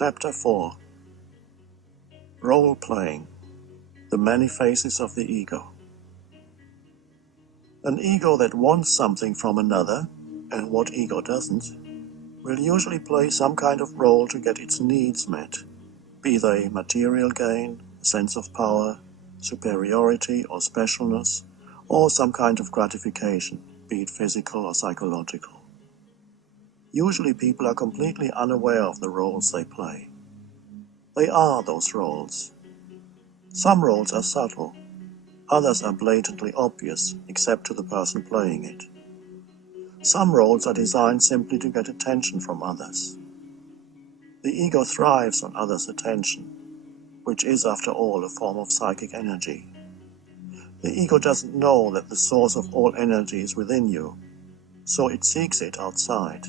Chapter 4. Role-playing, the many faces of the ego. An ego that wants something from another, and what ego doesn't, will usually play some kind of role to get its needs met, be they material gain, a sense of power, superiority or specialness, or some kind of gratification, be it physical or psychological. Usually people are completely unaware of the roles they play. They are those roles. Some roles are subtle, others are blatantly obvious, except to the person playing it. Some roles are designed simply to get attention from others. The ego thrives on others' attention, which is, after all, a form of psychic energy. The ego doesn't know that the source of all energy is within you, so it seeks it outside.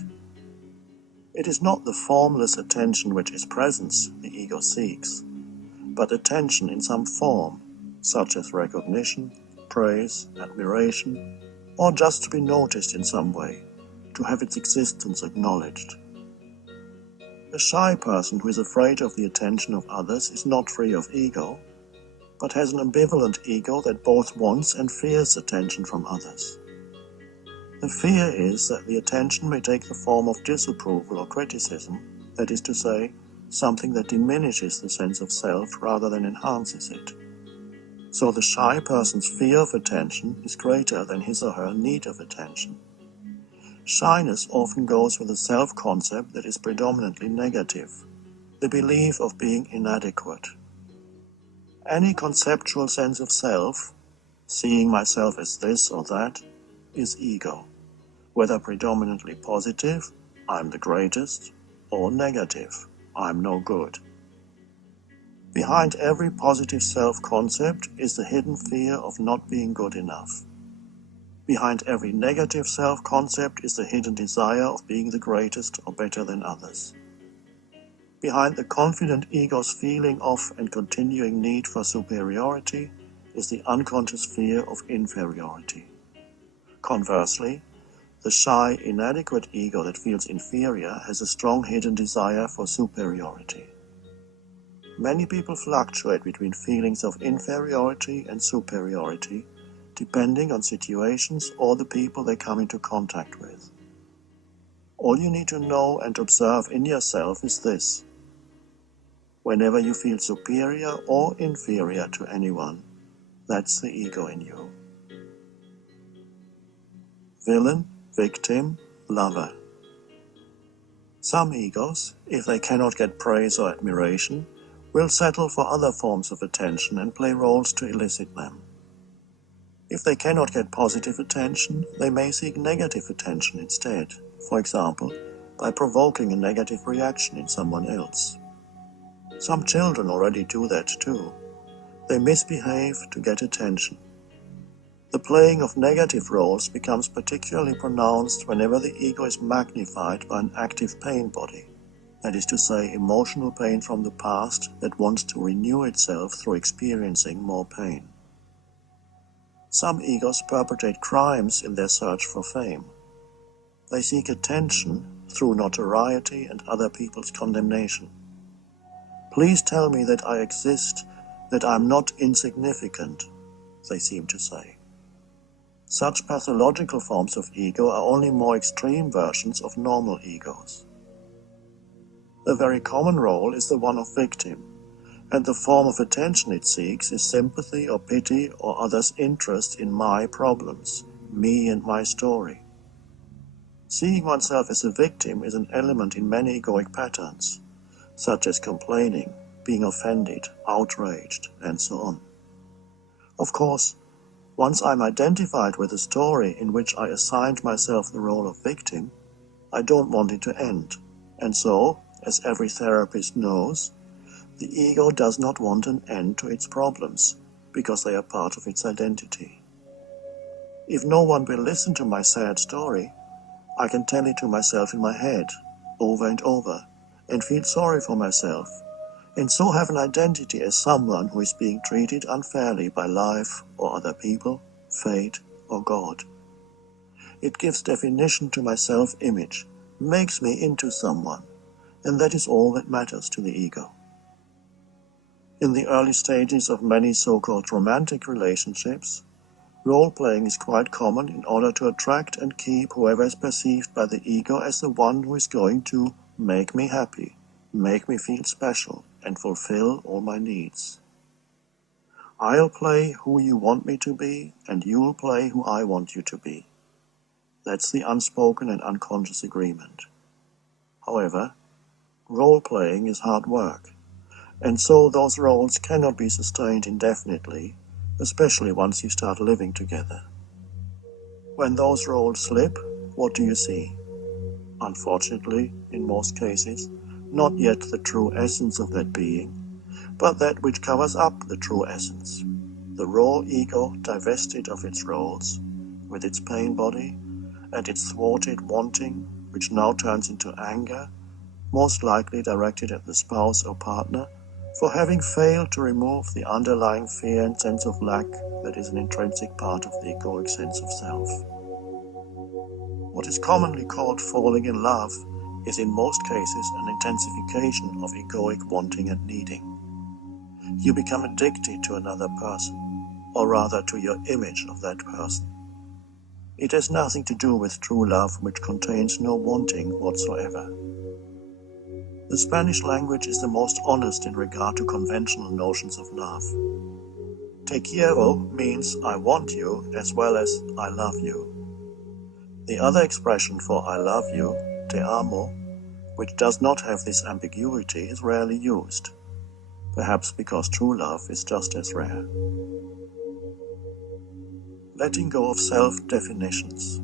It is not the formless attention which is presence the ego seeks, but attention in some form, such as recognition, praise, admiration, or just to be noticed in some way, to have its existence acknowledged. A shy person who is afraid of the attention of others is not free of ego, but has an ambivalent ego that both wants and fears attention from others. The fear is that the attention may take the form of disapproval or criticism, that is to say, something that diminishes the sense of self rather than enhances it. So the shy person's fear of attention is greater than his or her need of attention. Shyness often goes with a self-concept that is predominantly negative, the belief of being inadequate. Any conceptual sense of self, seeing myself as this or that, is ego, whether predominantly positive, I'm the greatest, or negative, I'm no good. Behind every positive self-concept is the hidden fear of not being good enough. Behind every negative self-concept is the hidden desire of being the greatest or better than others. Behind the confident ego's feeling of and continuing need for superiority is the unconscious fear of inferiority. Conversely, the shy, inadequate ego that feels inferior has a strong hidden desire for superiority. Many people fluctuate between feelings of inferiority and superiority, depending on situations or the people they come into contact with. All you need to know and observe in yourself is this: whenever you feel superior or inferior to anyone, that's the ego in you. Villain, victim, lover. Some egos, if they cannot get praise or admiration, will settle for other forms of attention and play roles to elicit them. If they cannot get positive attention, they may seek negative attention instead, for example, by provoking a negative reaction in someone else. Some children already do that too. They misbehave to get attention. The playing of negative roles becomes particularly pronounced whenever the ego is magnified by an active pain body, that is to say, emotional pain from the past that wants to renew itself through experiencing more pain. Some egos perpetrate crimes in their search for fame. They seek attention through notoriety and other people's condemnation. Please tell me that I exist, that I am not insignificant, they seem to say. Such pathological forms of ego are only more extreme versions of normal egos. The very common role is the one of victim, and the form of attention it seeks is sympathy or pity or others' interest in my problems, me and my story. Seeing oneself as a victim is an element in many egoic patterns, such as complaining, being offended, outraged, and so on. Of course, once I'm identified with a story in which I assigned myself the role of victim, I don't want it to end, and so, as every therapist knows, the ego does not want an end to its problems, because they are part of its identity. If no one will listen to my sad story, I can tell it to myself in my head, over and over, and feel sorry for myself, and so have an identity as someone who is being treated unfairly by life or other people, fate or God. It gives definition to my self-image, makes me into someone, and that is all that matters to the ego. In the early stages of many so-called romantic relationships, role-playing is quite common in order to attract and keep whoever is perceived by the ego as the one who is going to make me happy, make me feel special, and fulfill all my needs. I'll play who you want me to be, and you'll play who I want you to be. That's the unspoken and unconscious agreement. However, role-playing is hard work, and so those roles cannot be sustained indefinitely, especially once you start living together. When those roles slip, what do you see? Unfortunately, in most cases, not yet the true essence of that being, but that which covers up the true essence, the raw ego divested of its roles, with its pain body, and its thwarted wanting, which now turns into anger, most likely directed at the spouse or partner, for having failed to remove the underlying fear and sense of lack that is an intrinsic part of the egoic sense of self. What is commonly called falling in love is in most cases an intensification of egoic wanting and needing. You become addicted to another person, or rather to your image of that person. It has nothing to do with true love, which contains no wanting whatsoever. The Spanish language is the most honest in regard to conventional notions of love. Te quiero means I want you as well as I love you. The other expression for I love you, te amo, which does not have this ambiguity, is rarely used, perhaps because true love is just as rare. Letting go of self-definitions.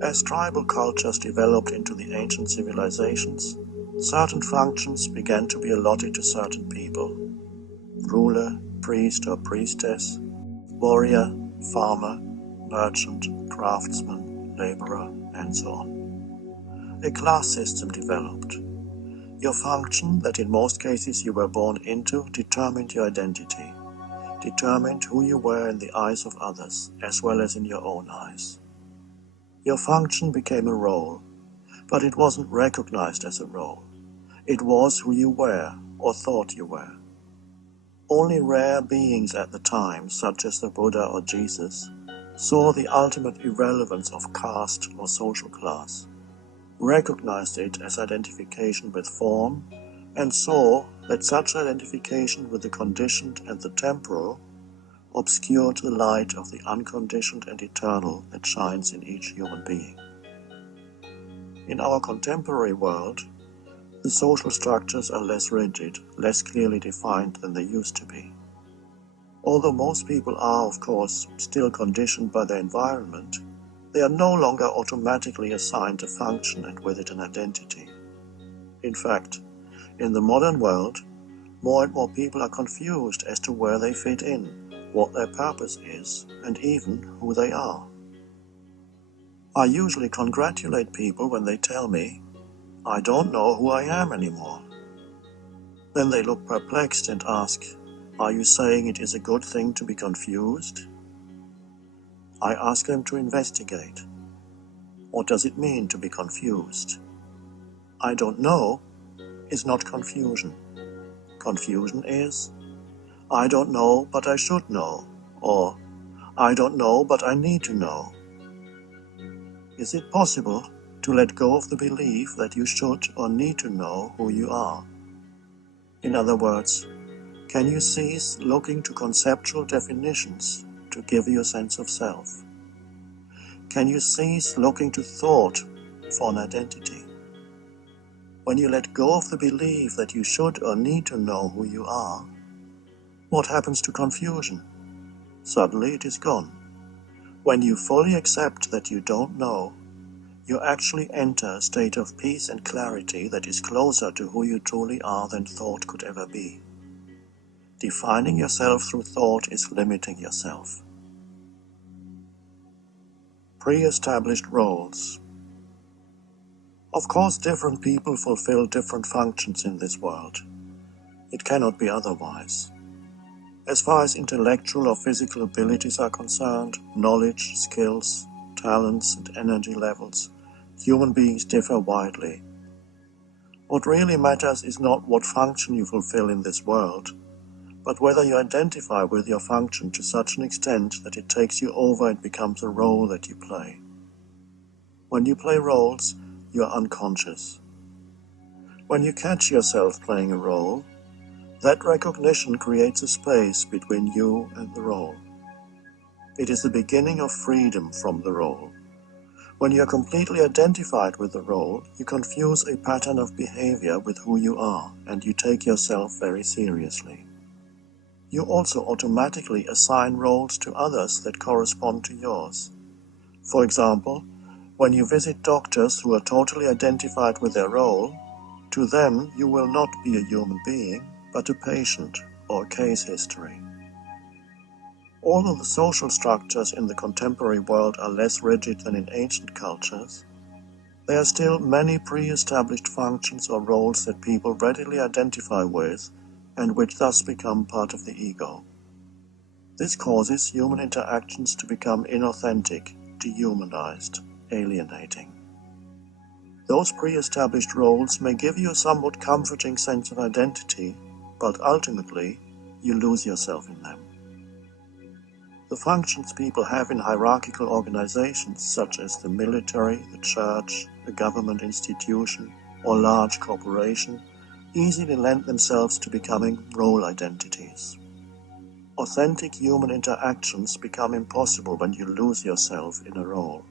As tribal cultures developed into the ancient civilizations, certain functions began to be allotted to certain people: ruler, priest or priestess, warrior, farmer, merchant, craftsman, laborer, and so on. A class system developed. Your function, that in most cases you were born into, determined your identity, determined who you were in the eyes of others, as well as in your own eyes. Your function became a role, but it wasn't recognized as a role. It was who you were, or thought you were. Only rare beings at the time, such as the Buddha or Jesus, saw the ultimate irrelevance of caste or social class, recognized it as identification with form, and saw that such identification with the conditioned and the temporal obscured the light of the unconditioned and eternal that shines in each human being. In our contemporary world, the social structures are less rigid, less clearly defined than they used to be. Although most people are, of course, still conditioned by their environment, they are no longer automatically assigned a function and with it an identity. In fact, in the modern world, more and more people are confused as to where they fit in, what their purpose is, and even who they are. I usually congratulate people when they tell me, "I don't know who I am anymore." Then they look perplexed and ask, "Are you saying it is a good thing to be confused?" I ask them to investigate. What does it mean to be confused? "I don't know" is not confusion. Confusion is, "I don't know, but I should know," or "I don't know, but I need to know." Is it possible to let go of the belief that you should or need to know who you are? In other words, can you cease looking to conceptual definitions to give you a sense of self? Can you cease looking to thought for an identity? When you let go of the belief that you should or need to know who you are, what happens to confusion? Suddenly it is gone. When you fully accept that you don't know, you actually enter a state of peace and clarity that is closer to who you truly are than thought could ever be. Defining yourself through thought is limiting yourself. Pre-established roles. Of course, different people fulfill different functions in this world. It cannot be otherwise. As far as intellectual or physical abilities are concerned, knowledge, skills, talents, and energy levels, human beings differ widely. What really matters is not what function you fulfill in this world, but whether you identify with your function to such an extent that it takes you over and becomes a role that you play. When you play roles, you are unconscious. When you catch yourself playing a role, that recognition creates a space between you and the role. It is the beginning of freedom from the role. When you are completely identified with the role, you confuse a pattern of behavior with who you are, and you take yourself very seriously. You also automatically assign roles to others that correspond to yours. For example, when you visit doctors who are totally identified with their role, to them you will not be a human being, but a patient or a case history. Although the social structures in the contemporary world are less rigid than in ancient cultures, there are still many pre-established functions or roles that people readily identify with and which thus become part of the ego. This causes human interactions to become inauthentic, dehumanized, alienating. Those pre-established roles may give you a somewhat comforting sense of identity, but ultimately you lose yourself in them. The functions people have in hierarchical organizations such as the military, the church, a government institution, or large corporation easily lend themselves to becoming role identities. Authentic human interactions become impossible when you lose yourself in a role.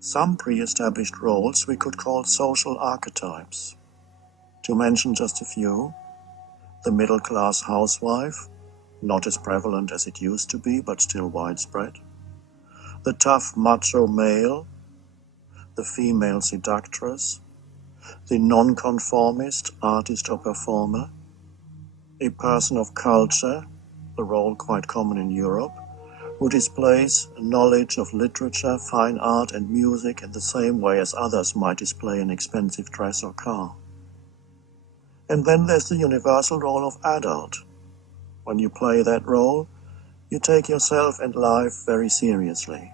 Some pre-established roles we could call social archetypes. To mention just a few, the middle-class housewife, not as prevalent as it used to be, but still widespread. The tough macho male, the female seductress, the nonconformist artist or performer, a person of culture, a role quite common in Europe, who displays knowledge of literature, fine art and music in the same way as others might display an expensive dress or car. And then there's the universal role of adult. When you play that role, you take yourself and life very seriously.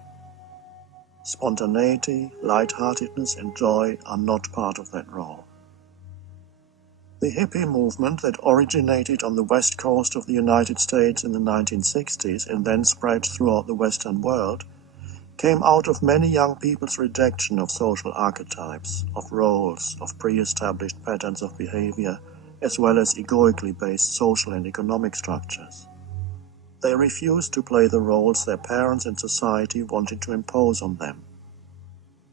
Spontaneity, lightheartedness, and joy are not part of that role. The hippie movement that originated on the west coast of the United States in the 1960s and then spread throughout the Western world came out of many young people's rejection of social archetypes, of roles, of pre-established patterns of behavior, as well as egoically based social and economic structures. They refused to play the roles their parents and society wanted to impose on them.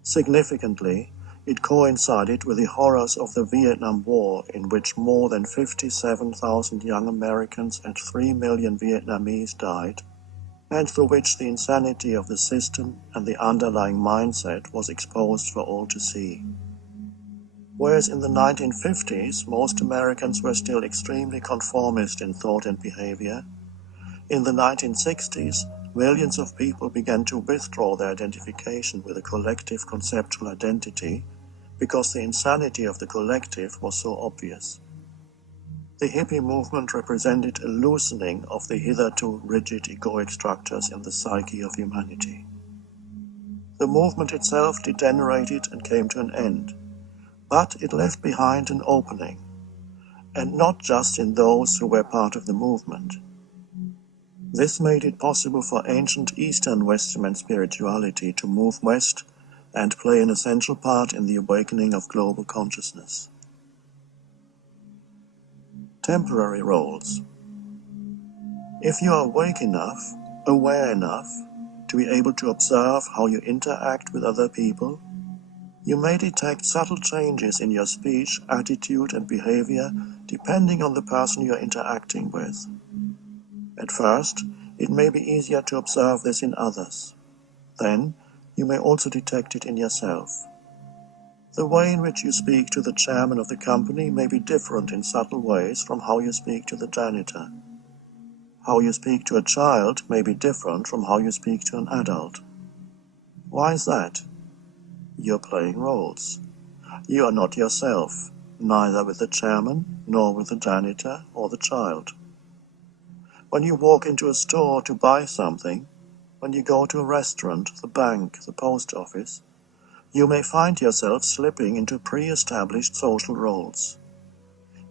Significantly, it coincided with the horrors of the Vietnam War, in which more than 57,000 young Americans and 3 million Vietnamese died, and through which the insanity of the system and the underlying mindset was exposed for all to see. Whereas in the 1950s, most Americans were still extremely conformist in thought and behavior, in the 1960s, millions of people began to withdraw their identification with a collective conceptual identity because the insanity of the collective was so obvious. The hippie movement represented a loosening of the hitherto rigid egoic structures in the psyche of humanity. The movement itself degenerated and came to an end, but it left behind an opening, and not just in those who were part of the movement. This made it possible for ancient Eastern Western spirituality to move west and play an essential part in the awakening of global consciousness. Temporary roles. If you are awake enough, aware enough, to be able to observe how you interact with other people, you may detect subtle changes in your speech, attitude, and behavior depending on the person you are interacting with. At first, it may be easier to observe this in others. Then, you may also detect it in yourself. The way in which you speak to the chairman of the company may be different in subtle ways from how you speak to the janitor. How you speak to a child may be different from how you speak to an adult. Why is that? You're playing roles. You are not yourself, neither with the chairman, nor with the janitor or the child. When you walk into a store to buy something, when you go to a restaurant, the bank, the post office, You may find yourself slipping into pre-established social roles.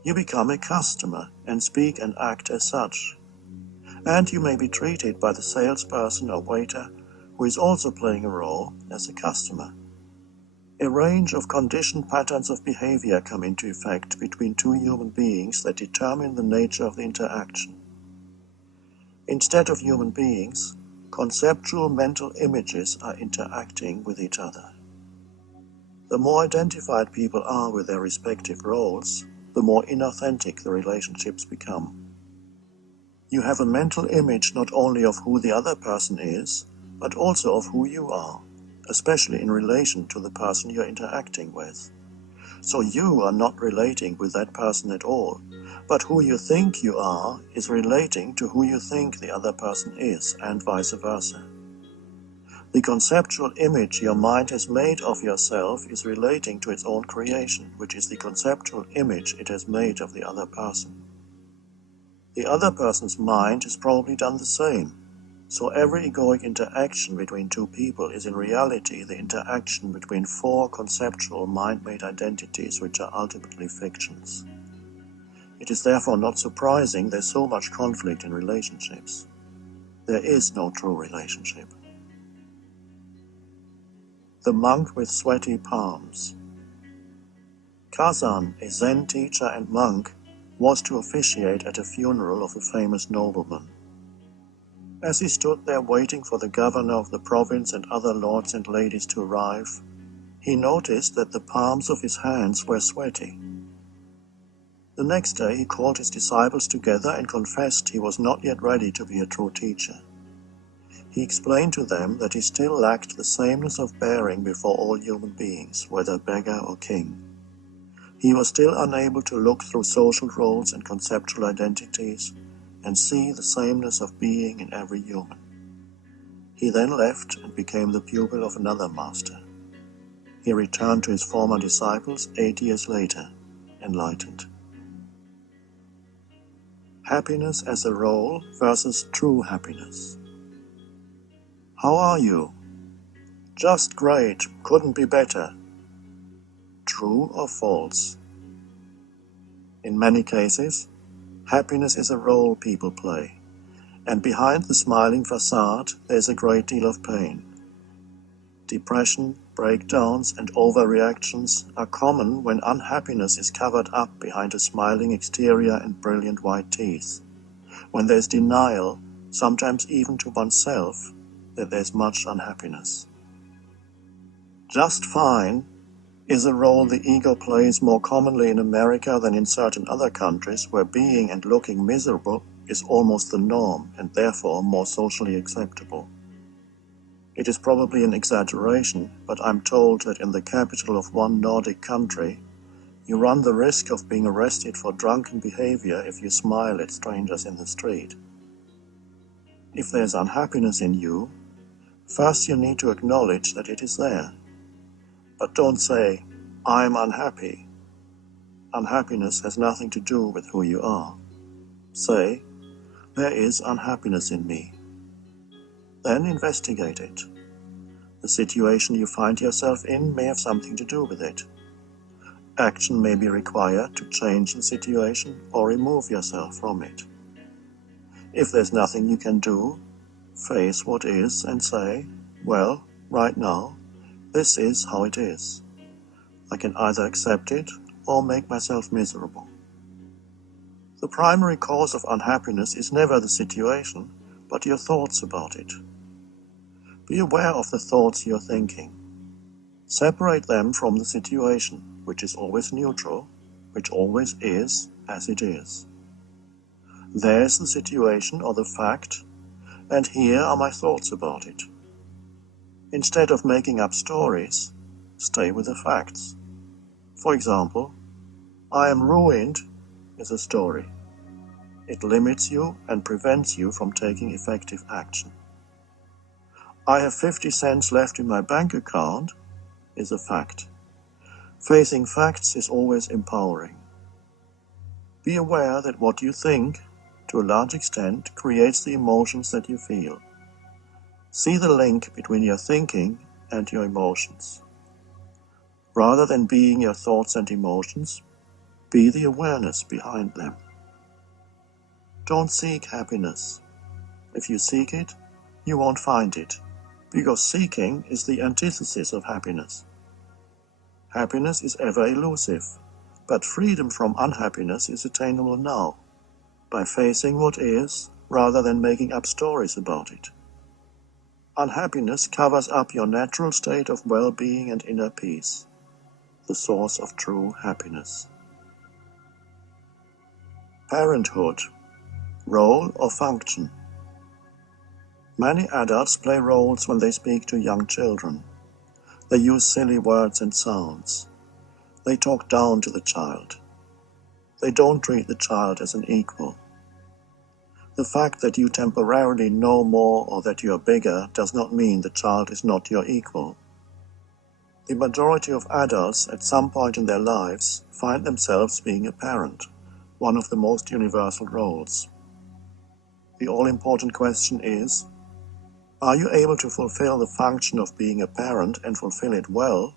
You become a customer and speak and act as such. And you may be treated by the salesperson or waiter who is also playing a role as a customer. A range of conditioned patterns of behavior come into effect between two human beings that determine the nature of the interaction. Instead of human beings, conceptual mental images are interacting with each other. The more identified people are with their respective roles, the more inauthentic the relationships become. You have a mental image not only of who the other person is, but also of who you are, especially in relation to the person you're interacting with. So you are not relating with that person at all, but who you think you are is relating to who you think the other person is, and vice versa. The conceptual image your mind has made of yourself is relating to its own creation, which is the conceptual image it has made of the other person. The other person's mind has probably done the same, so every egoic interaction between two people is in reality the interaction between four conceptual mind-made identities which are ultimately fictions. It is therefore not surprising there's so much conflict in relationships. There is no true relationship. The monk with sweaty palms. Kazan, a Zen teacher and monk, was to officiate at a funeral of a famous nobleman. As he stood there waiting for the governor of the province and other lords and ladies to arrive, he noticed that the palms of his hands were sweaty. The next day he called his disciples together and confessed he was not yet ready to be a true teacher. He explained to them that he still lacked the sameness of bearing before all human beings, whether beggar or king. He was still unable to look through social roles and conceptual identities and see the sameness of being in every human. He then left and became the pupil of another master. He returned to his former disciples 8 years later, enlightened. Happiness as a role versus true happiness. How are you? Just great, couldn't be better. True or false? In many cases, happiness is a role people play, and behind the smiling facade there's a great deal of pain. Depression, breakdowns, and overreactions are common when unhappiness is covered up behind a smiling exterior and brilliant white teeth, when there's denial, sometimes even to oneself, that there's much unhappiness. Just fine is a role the ego plays more commonly in America than in certain other countries where being and looking miserable is almost the norm and therefore more socially acceptable. It is probably an exaggeration, but I'm told that in the capital of one Nordic country, you run the risk of being arrested for drunken behavior if you smile at strangers in the street. If there's unhappiness in you, first you need to acknowledge that it is there. But don't say, I'm unhappy. Unhappiness has nothing to do with who you are. Say, there is unhappiness in me. Then investigate it. The situation you find yourself in may have something to do with it. Action may be required to change the situation or remove yourself from it. If there's nothing you can do, face what is and say, well, right now, this is how it is. I can either accept it or make myself miserable. The primary cause of unhappiness is never the situation, but your thoughts about it. Be aware of the thoughts you're thinking. Separate them from the situation, which is always neutral, which always is as it is. There's the situation or the fact, and here are my thoughts about it. Instead of making up stories, stay with the facts. For example, I am ruined is a story. It limits you and prevents you from taking effective action. I have 50 cents left in my bank account is a fact. Facing facts is always empowering. Be aware that what you think, to a large extent, creates the emotions that you feel. See the link between your thinking and your emotions. Rather than being your thoughts and emotions, be the awareness behind them. Don't seek happiness. If you seek it, you won't find it, because seeking is the antithesis of happiness. Happiness is ever elusive, but freedom from unhappiness is attainable now, by facing what is, rather than making up stories about it. Unhappiness covers up your natural state of well-being and inner peace, the source of true happiness. Parenthood, role or function. Many adults play roles when they speak to young children. They use silly words and sounds. They talk down to the child. They don't treat the child as an equal. The fact that you temporarily know more or that you are bigger does not mean the child is not your equal. The majority of adults at some point in their lives find themselves being a parent, one of the most universal roles. The all-important question is, are you able to fulfill the function of being a parent and fulfill it well,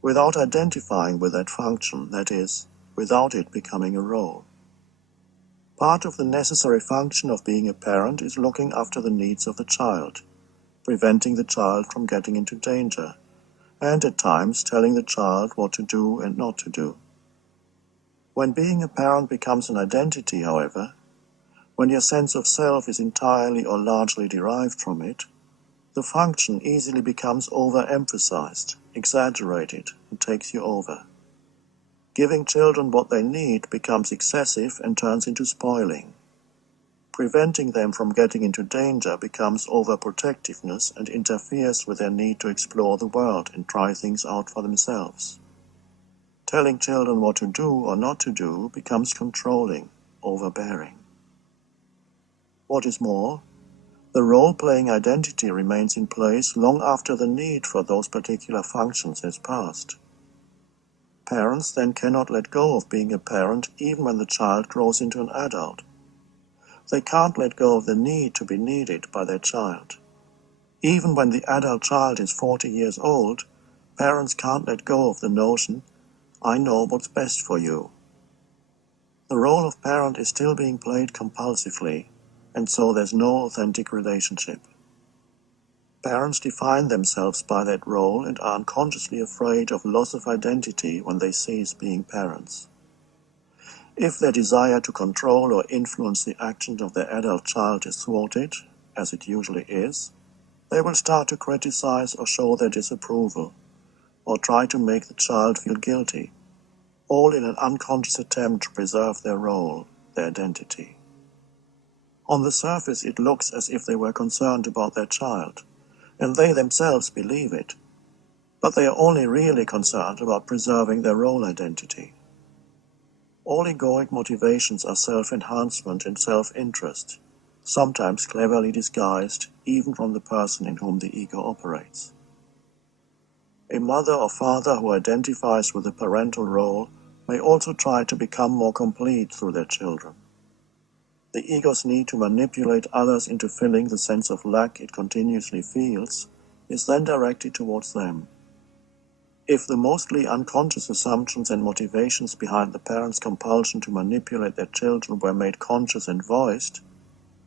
without identifying with that function, that is, without it becoming a role? Part of the necessary function of being a parent is looking after the needs of the child, preventing the child from getting into danger, and at times telling the child what to do and not to do. When being a parent becomes an identity, however, when your sense of self is entirely or largely derived from it, the function easily becomes overemphasized, exaggerated, and takes you over. Giving children what they need becomes excessive and turns into spoiling. Preventing them from getting into danger becomes overprotectiveness and interferes with their need to explore the world and try things out for themselves. Telling children what to do or not to do becomes controlling, overbearing. What is more, the role-playing identity remains in place long after the need for those particular functions has passed. Parents then cannot let go of being a parent even when the child grows into an adult. They can't let go of the need to be needed by their child. Even when the adult child is 40 years old, parents can't let go of the notion, I know what's best for you. The role of parent is still being played compulsively, and so there's no authentic relationship. Parents define themselves by that role and are unconsciously afraid of loss of identity when they cease being parents. If their desire to control or influence the actions of their adult child is thwarted, as it usually is, they will start to criticize or show their disapproval, or try to make the child feel guilty, all in an unconscious attempt to preserve their role, their identity. On the surface it looks as if they were concerned about their child, and they themselves believe it, but they are only really concerned about preserving their role identity. All egoic motivations are self-enhancement and self-interest, sometimes cleverly disguised even from the person in whom the ego operates. A mother or father who identifies with the parental role may also try to become more complete through their children. The ego's need to manipulate others into filling the sense of lack it continuously feels is then directed towards them. If the mostly unconscious assumptions and motivations behind the parents' compulsion to manipulate their children were made conscious and voiced,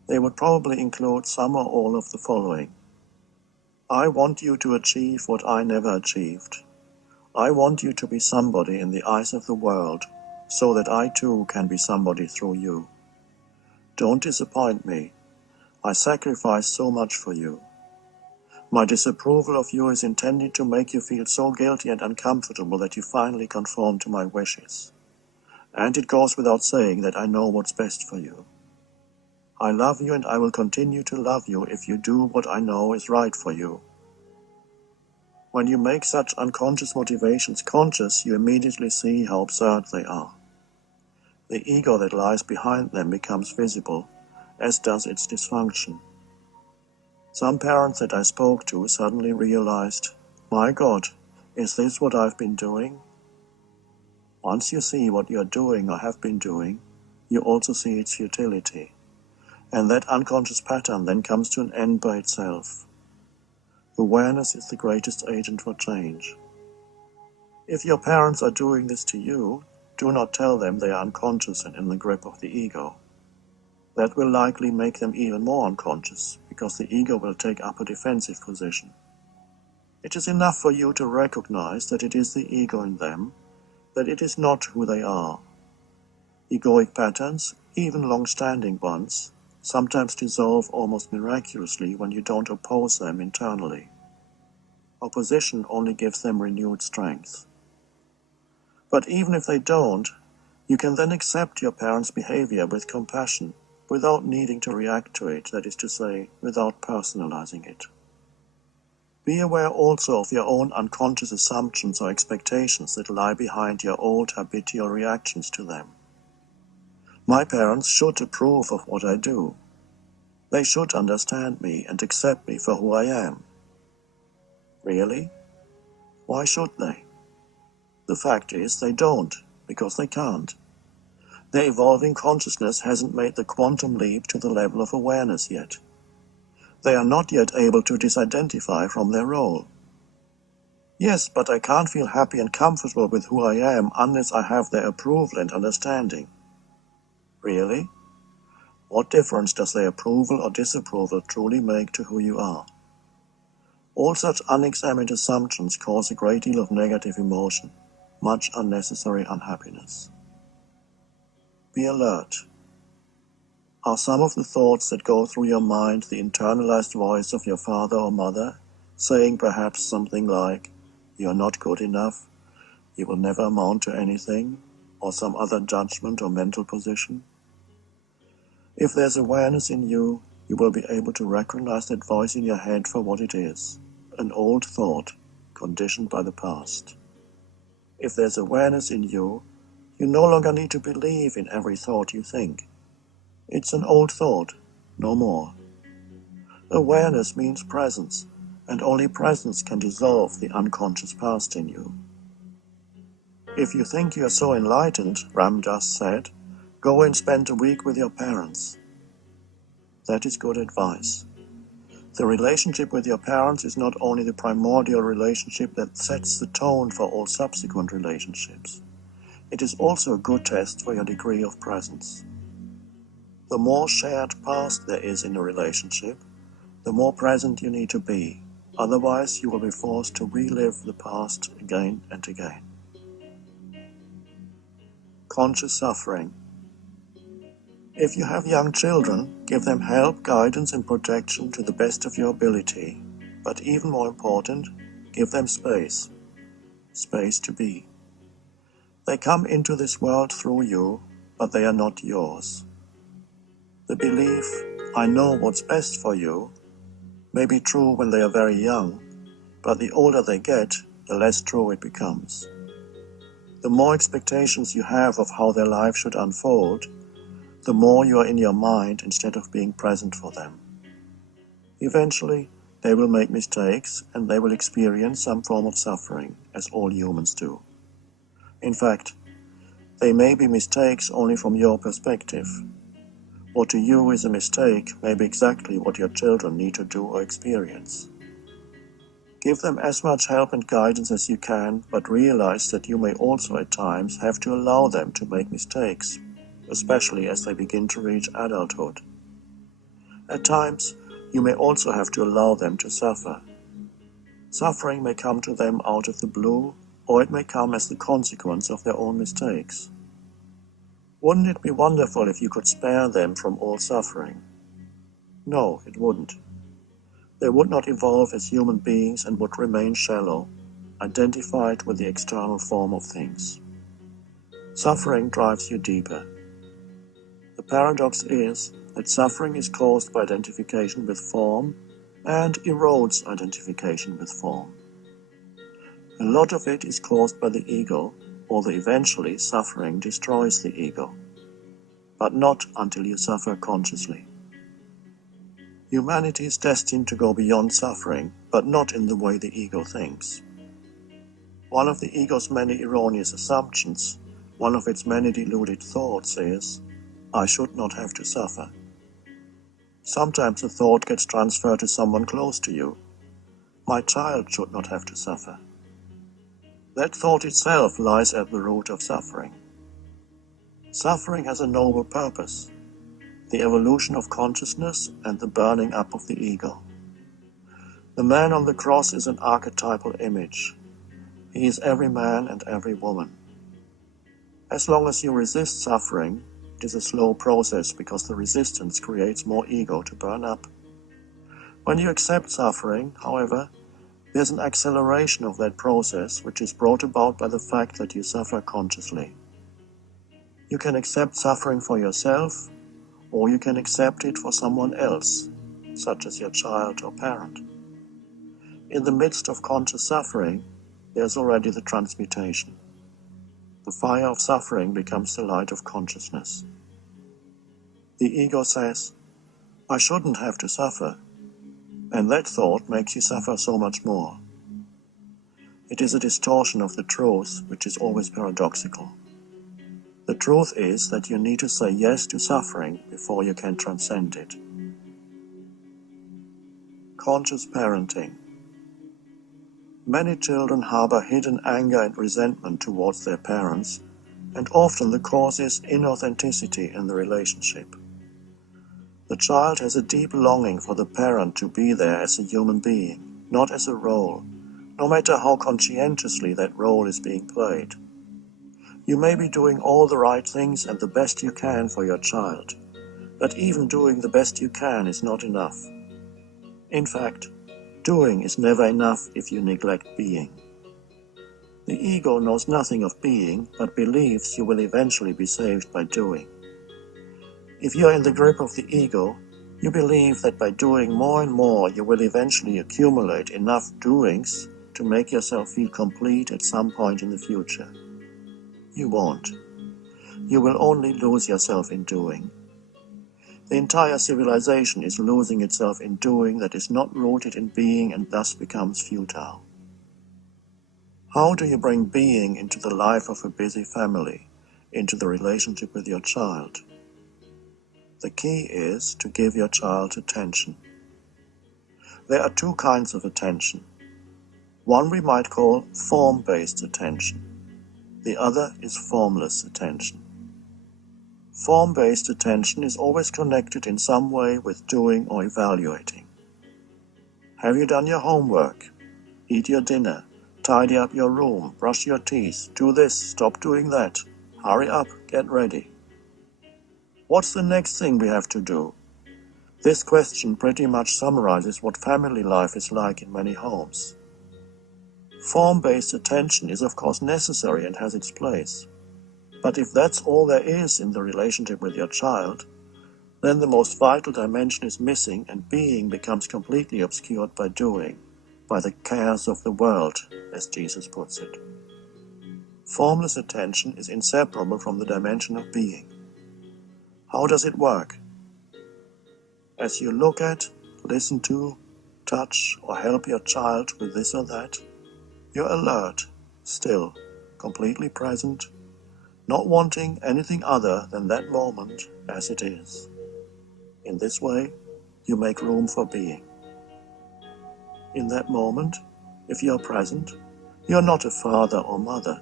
they would probably include some or all of the following. I want you to achieve what I never achieved. I want you to be somebody in the eyes of the world, so that I too can be somebody through you. Don't disappoint me. I sacrifice so much for you. My disapproval of you is intended to make you feel so guilty and uncomfortable that you finally conform to my wishes. And it goes without saying that I know what's best for you. I love you and I will continue to love you if you do what I know is right for you. When you make such unconscious motivations conscious, you immediately see how absurd they are. The ego that lies behind them becomes visible, as does its dysfunction. Some parents that I spoke to suddenly realized, my God, is this what I've been doing? Once you see what you are doing or have been doing, you also see its futility, and that unconscious pattern then comes to an end by itself. Awareness is the greatest agent for change. If your parents are doing this to you, do not tell them they are unconscious and in the grip of the ego. That will likely make them even more unconscious, because the ego will take up a defensive position. It is enough for you to recognize that it is the ego in them, that it is not who they are. Egoic patterns, even long-standing ones, sometimes dissolve almost miraculously when you don't oppose them internally. Opposition only gives them renewed strength. But even if they don't, you can then accept your parents' behavior with compassion, without needing to react to it, that is to say, without personalizing it. Be aware also of your own unconscious assumptions or expectations that lie behind your old habitual reactions to them. My parents should approve of what I do. They should understand me and accept me for who I am. Really? Why should they? The fact is, they don't, because they can't. Their evolving consciousness hasn't made the quantum leap to the level of awareness yet. They are not yet able to disidentify from their role. Yes, but I can't feel happy and comfortable with who I am unless I have their approval and understanding. Really? What difference does their approval or disapproval truly make to who you are? All such unexamined assumptions cause a great deal of negative emotion, much unnecessary unhappiness. Be alert. Are some of the thoughts that go through your mind the internalized voice of your father or mother, saying perhaps something like, "You are not good enough, you will never amount to anything," or some other judgment or mental position? If there's awareness in you, you will be able to recognize that voice in your head for what it is, an old thought, conditioned by the past. If there's awareness in you, you no longer need to believe in every thought you think. It's an old thought, no more. Awareness means presence, and only presence can dissolve the unconscious past in you. If you think you are so enlightened, Ram just said, go and spend a week with your parents. That is good advice. The relationship with your parents is not only the primordial relationship that sets the tone for all subsequent relationships. It is also a good test for your degree of presence. The more shared past there is in a relationship, the more present you need to be. Otherwise, you will be forced to relive the past again and again. Conscious suffering. If you have young children, give them help, guidance, and protection to the best of your ability. But even more important, give them space. Space to be. They come into this world through you, but they are not yours. The belief, "I know what's best for you," may be true when they are very young, but the older they get, the less true it becomes. The more expectations you have of how their life should unfold, the more you are in your mind instead of being present for them. Eventually, they will make mistakes and they will experience some form of suffering, as all humans do. In fact, they may be mistakes only from your perspective. What to you is a mistake may be exactly what your children need to do or experience. Give them as much help and guidance as you can, but realize that you may also at times have to allow them to make mistakes, especially as they begin to reach adulthood. At times, you may also have to allow them to suffer. Suffering may come to them out of the blue, or it may come as the consequence of their own mistakes. Wouldn't it be wonderful if you could spare them from all suffering? No, it wouldn't. They would not evolve as human beings and would remain shallow, identified with the external form of things. Suffering drives you deeper. The paradox is that suffering is caused by identification with form and erodes identification with form. A lot of it is caused by the ego, although eventually suffering destroys the ego. But not until you suffer consciously. Humanity is destined to go beyond suffering, but not in the way the ego thinks. One of the ego's many erroneous assumptions, one of its many deluded thoughts is, "I should not have to suffer." Sometimes the thought gets transferred to someone close to you. "My child should not have to suffer." That thought itself lies at the root of suffering. Suffering has a noble purpose, the evolution of consciousness and the burning up of the ego. The man on the cross is an archetypal image. He is every man and every woman. As long as you resist suffering, it is a slow process because the resistance creates more ego to burn up. When you accept suffering, however, there's an acceleration of that process which is brought about by the fact that you suffer consciously. You can accept suffering for yourself, or you can accept it for someone else, such as your child or parent. In the midst of conscious suffering, there's already the transmutation. The fire of suffering becomes the light of consciousness. The ego says, I shouldn't have to suffer, and that thought makes you suffer so much more. It is a distortion of the truth, which is always paradoxical. The truth is that you need to say yes to suffering before you can transcend it. Conscious parenting. Many children harbor hidden anger and resentment towards their parents, and often the cause is inauthenticity in the relationship. The child has a deep longing for the parent to be there as a human being, not as a role, no matter how conscientiously that role is being played. You may be doing all the right things and the best you can for your child, but even doing the best you can is not enough. In fact, doing is never enough if you neglect being. The ego knows nothing of being, but believes you will eventually be saved by doing. If you are in the grip of the ego, you believe that by doing more and more you will eventually accumulate enough doings to make yourself feel complete at some point in the future. You won't. You will only lose yourself in doing. The entire civilization is losing itself in doing that is not rooted in being and thus becomes futile. How do you bring being into the life of a busy family, into the relationship with your child? The key is to give your child attention. There are two kinds of attention. One we might call form-based attention. The other is formless attention. Form-based attention is always connected in some way with doing or evaluating. Have you done your homework? Eat your dinner. Tidy up your room. Brush your teeth. Do this. Stop doing that. Hurry up. Get ready. What's the next thing we have to do? This question pretty much summarizes what family life is like in many homes. Form-based attention is of course necessary and has its place. But if that's all there is in the relationship with your child, then the most vital dimension is missing and being becomes completely obscured by doing, by the cares of the world, as Jesus puts it. Formless attention is inseparable from the dimension of being. How does it work? As you look at, listen to, touch, or help your child with this or that, you're alert, still, completely present, not wanting anything other than that moment as it is. In this way, you make room for being. In that moment, if you're present, you're not a father or mother.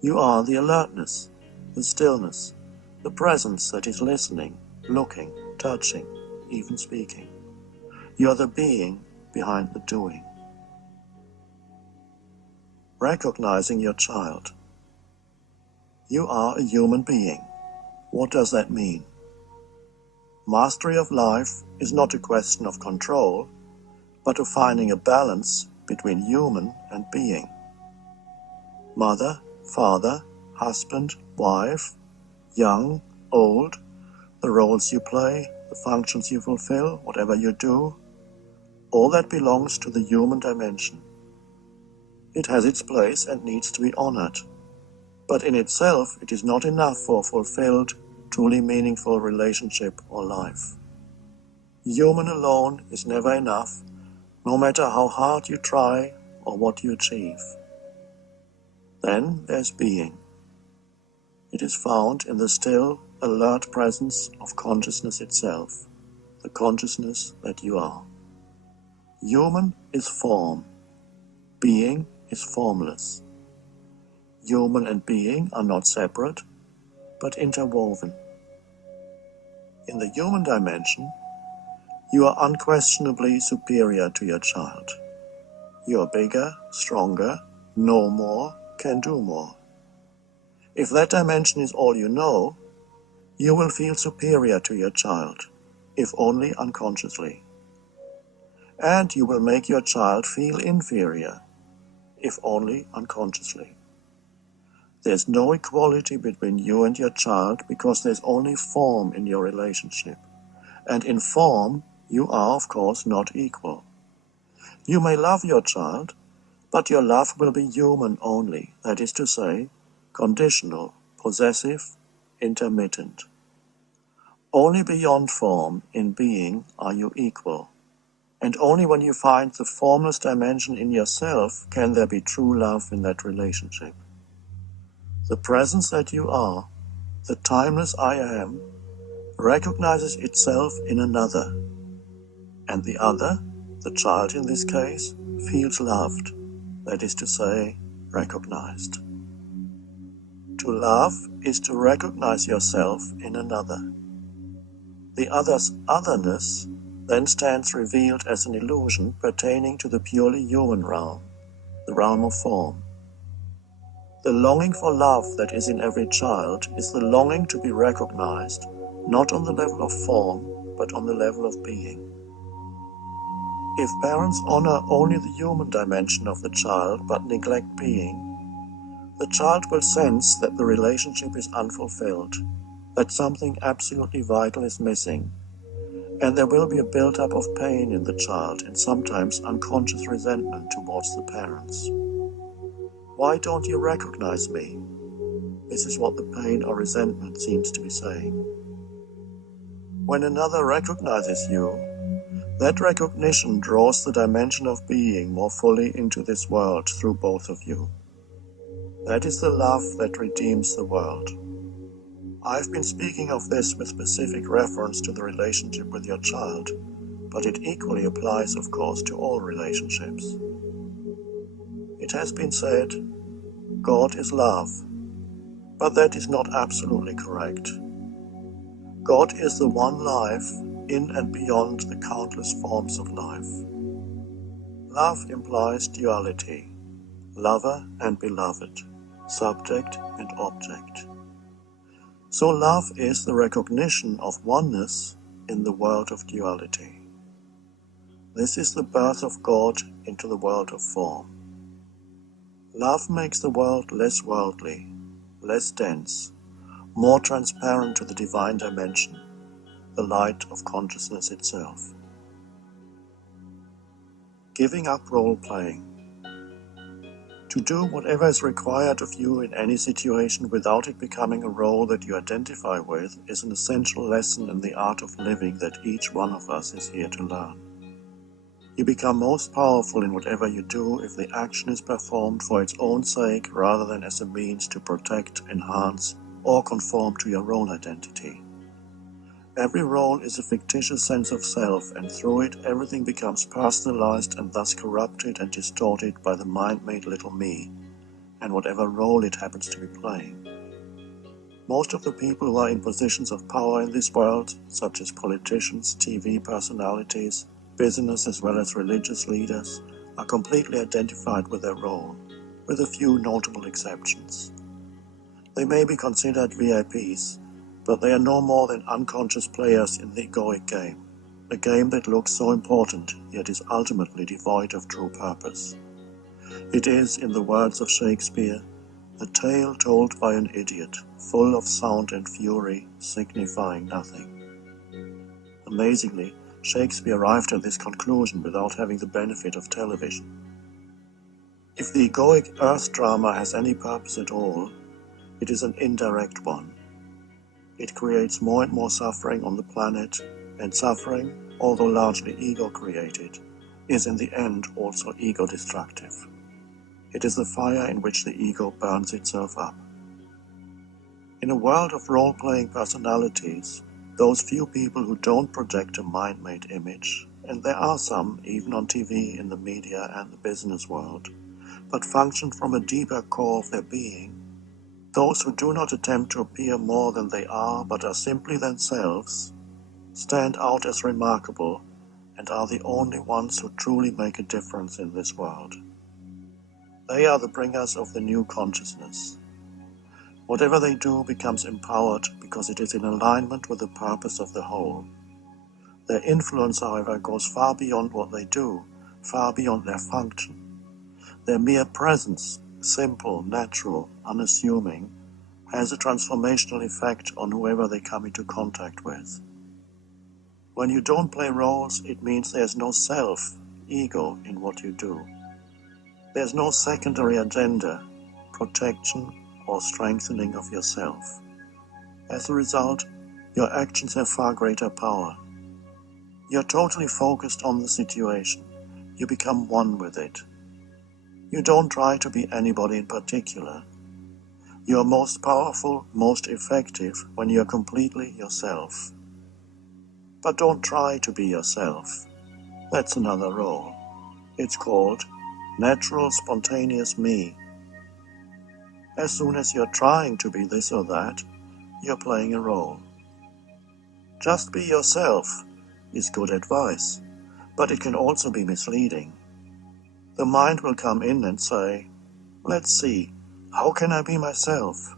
You are the alertness, the stillness, the presence that is listening, looking, touching, even speaking. You're the being behind the doing. Recognizing your child. You are a human being. What does that mean? Mastery of life is not a question of control, but of finding a balance between human and being. Mother, father, husband, wife, young, old, the roles you play, the functions you fulfill, whatever you do, all that belongs to the human dimension. It has its place and needs to be honored. But in itself, it is not enough for a fulfilled, truly meaningful relationship or life. Human alone is never enough, no matter how hard you try or what you achieve. Then there's being. It is found in the still, alert presence of consciousness itself, the consciousness that you are. Human is form. Being is formless. Human and being are not separate, but interwoven. In the human dimension, you are unquestionably superior to your child. You are bigger, stronger, know more, can do more. If that dimension is all you know, you will feel superior to your child, if only unconsciously. And you will make your child feel inferior, if only unconsciously. There's no equality between you and your child because there's only form in your relationship. And in form, you are, of course, not equal. You may love your child, but your love will be human only, that is to say, conditional, possessive, intermittent. Only beyond form, in being, are you equal. And only when you find the formless dimension in yourself can there be true love in that relationship. The presence that you are, the timeless I am, recognizes itself in another. And the other, the child in this case, feels loved, that is to say, recognized. To love is to recognize yourself in another. The other's otherness then stands revealed as an illusion pertaining to the purely human realm, the realm of form. The longing for love that is in every child is the longing to be recognized, not on the level of form, but on the level of being. If parents honor only the human dimension of the child but neglect being, the child will sense that the relationship is unfulfilled, that something absolutely vital is missing, and there will be a build-up of pain in the child and sometimes unconscious resentment towards the parents. Why don't you recognize me? This is what the pain or resentment seems to be saying. When another recognizes you, that recognition draws the dimension of being more fully into this world through both of you. That is the love that redeems the world. I've been speaking of this with specific reference to the relationship with your child, but it equally applies, of course, to all relationships. It has been said, God is love, but that is not absolutely correct. God is the one life in and beyond the countless forms of life. Love implies duality, lover and beloved, subject and object. So love is the recognition of oneness in the world of duality. This is the birth of God into the world of form. Love makes the world less worldly, less dense, more transparent to the divine dimension, the light of consciousness itself. Giving up role-playing. To do whatever is required of you in any situation without it becoming a role that you identify with is an essential lesson in the art of living that each one of us is here to learn. You become most powerful in whatever you do if the action is performed for its own sake rather than as a means to protect, enhance, or conform to your role identity. Every role is a fictitious sense of self, and through it everything becomes personalized and thus corrupted and distorted by the mind-made little me, and whatever role it happens to be playing. Most of the people who are in positions of power in this world, such as politicians, TV personalities, business as well as religious leaders, are completely identified with their role, with a few notable exceptions. They may be considered VIPs, but they are no more than unconscious players in the egoic game, a game that looks so important, yet is ultimately devoid of true purpose. It is, in the words of Shakespeare, a tale told by an idiot, full of sound and fury, signifying nothing. Amazingly, Shakespeare arrived at this conclusion without having the benefit of television. If the egoic earth drama has any purpose at all, it is an indirect one. It creates more and more suffering on the planet, and suffering, although largely ego-created, is in the end also ego-destructive. It is the fire in which the ego burns itself up. In a world of role-playing personalities, those few people who don't project a mind-made image, and there are some, even on TV, in the media and the business world, but function from a deeper core of their being, those who do not attempt to appear more than they are but are simply themselves, stand out as remarkable and are the only ones who truly make a difference in this world. They are the bringers of the new consciousness. Whatever they do becomes empowered because it is in alignment with the purpose of the whole. Their influence, however, goes far beyond what they do, far beyond their function. Their mere presence, simple, natural, unassuming, has a transformational effect on whoever they come into contact with. When you don't play roles, it means there's no self, ego, in what you do. There's no secondary agenda, protection, or strengthening of yourself. As a result, your actions have far greater power. You're totally focused on the situation. You become one with it. You don't try to be anybody in particular. You're most powerful, most effective when you're completely yourself. But don't try to be yourself. That's another role. It's called natural, spontaneous me. As soon as you're trying to be this or that, you're playing a role. Just be yourself is good advice, but it can also be misleading. The mind will come in and say, let's see, how can I be myself?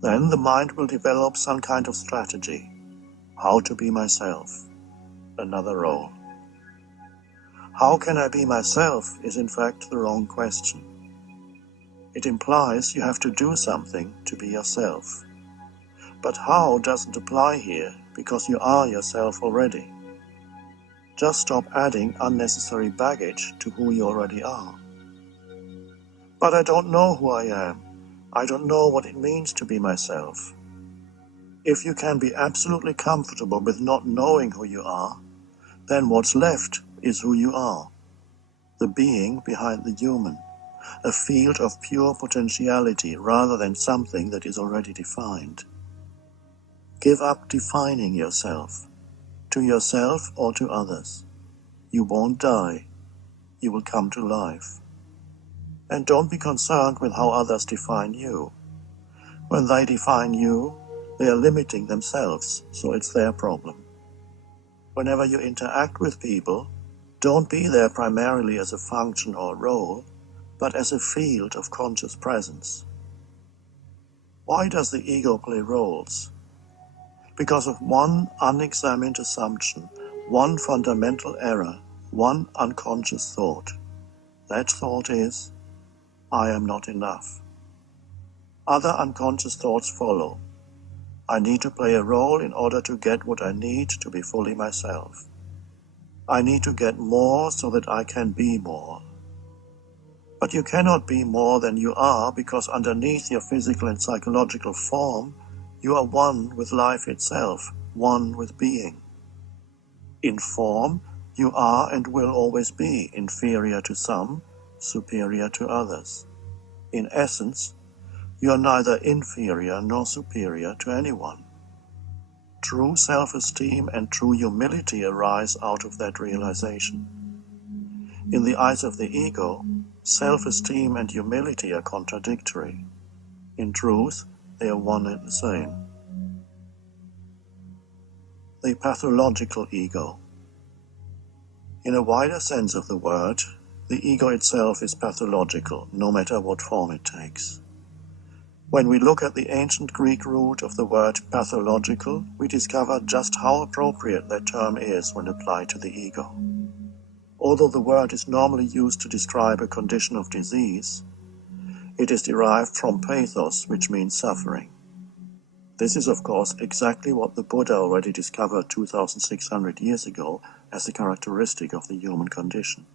Then the mind will develop some kind of strategy. How to be myself? Another role. How can I be myself is in fact the wrong question. It implies you have to do something to be yourself. But how doesn't apply here because you are yourself already. Just stop adding unnecessary baggage to who you already are. But I don't know who I am. I don't know what it means to be myself. If you can be absolutely comfortable with not knowing who you are, then what's left is who you are, the being behind the human, a field of pure potentiality rather than something that is already defined. Give up defining yourself, to yourself or to others. You won't die. You will come to life. And don't be concerned with how others define you. When they define you, they are limiting themselves, so it's their problem. Whenever you interact with people, don't be there primarily as a function or role, but as a field of conscious presence. Why does the ego play roles? Because of one unexamined assumption, one fundamental error, one unconscious thought. That thought is, I am not enough. Other unconscious thoughts follow. I need to play a role in order to get what I need to be fully myself. I need to get more so that I can be more. But you cannot be more than you are because underneath your physical and psychological form, you are one with life itself, one with being. In form, you are and will always be inferior to some, superior to others. In essence, you are neither inferior nor superior to anyone. True self-esteem and true humility arise out of that realization. In the eyes of the ego, self-esteem and humility are contradictory. In truth, they are one and the same. The pathological ego. In a wider sense of the word, the ego itself is pathological, no matter what form it takes. When we look at the ancient Greek root of the word pathological, we discover just how appropriate that term is when applied to the ego. Although the word is normally used to describe a condition of disease, it is derived from pathos, which means suffering. This is, of course, exactly what the Buddha already discovered 2,600 years ago as a characteristic of the human condition.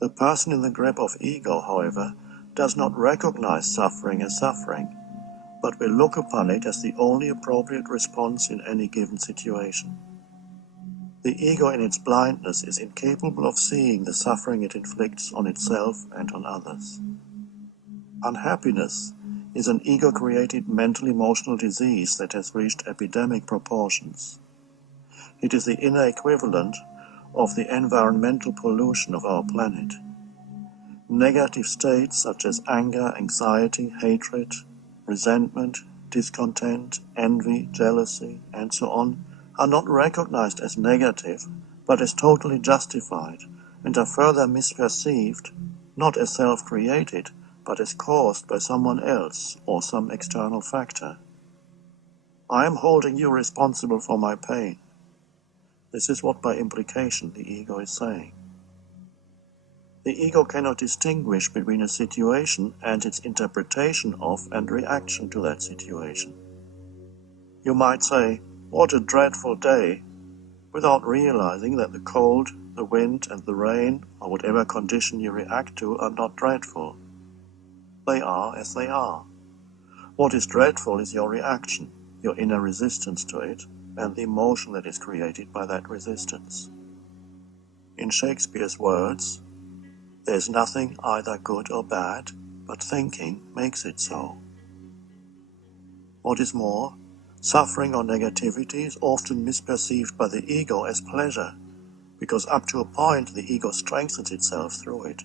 The person in the grip of ego, however, does not recognize suffering as suffering, but will look upon it as the only appropriate response in any given situation. The ego in its blindness is incapable of seeing the suffering it inflicts on itself and on others. Unhappiness is an ego-created mental-emotional disease that has reached epidemic proportions. It is the inner equivalent of the environmental pollution of our planet. Negative states such as anger, anxiety, hatred, resentment, discontent, envy, jealousy, and so on are not recognized as negative, but as totally justified, and are further misperceived, not as self-created, but as caused by someone else or some external factor. I am holding you responsible for my pain. This is what by implication the ego is saying. The ego cannot distinguish between a situation and its interpretation of and reaction to that situation. You might say, "What a dreadful day," without realizing that the cold, the wind, and the rain, or whatever condition you react to, are not dreadful. They are as they are. What is dreadful is your reaction, your inner resistance to it, and the emotion that is created by that resistance. In Shakespeare's words, "There's nothing either good or bad, but thinking makes it so." What is more, suffering or negativity is often misperceived by the ego as pleasure, because up to a point the ego strengthens itself through it.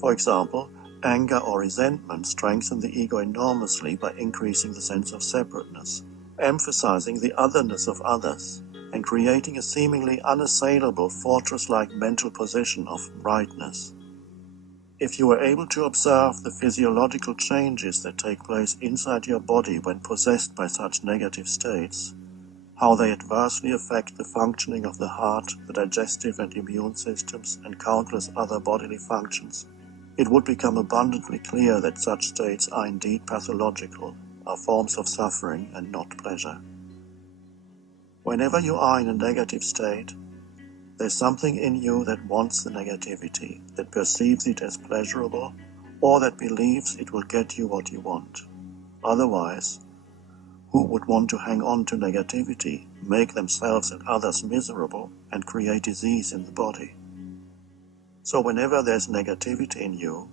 For example, anger or resentment strengthen the ego enormously by increasing the sense of separateness, emphasizing the otherness of others, and creating a seemingly unassailable fortress-like mental position of rightness. If you were able to observe the physiological changes that take place inside your body when possessed by such negative states, how they adversely affect the functioning of the heart, the digestive and immune systems, and countless other bodily functions, it would become abundantly clear that such states are indeed pathological, are forms of suffering and not pleasure. Whenever you are in a negative state, there's something in you that wants the negativity, that perceives it as pleasurable, or that believes it will get you what you want. Otherwise, who would want to hang on to negativity, make themselves and others miserable, and create disease in the body? So whenever there's negativity in you,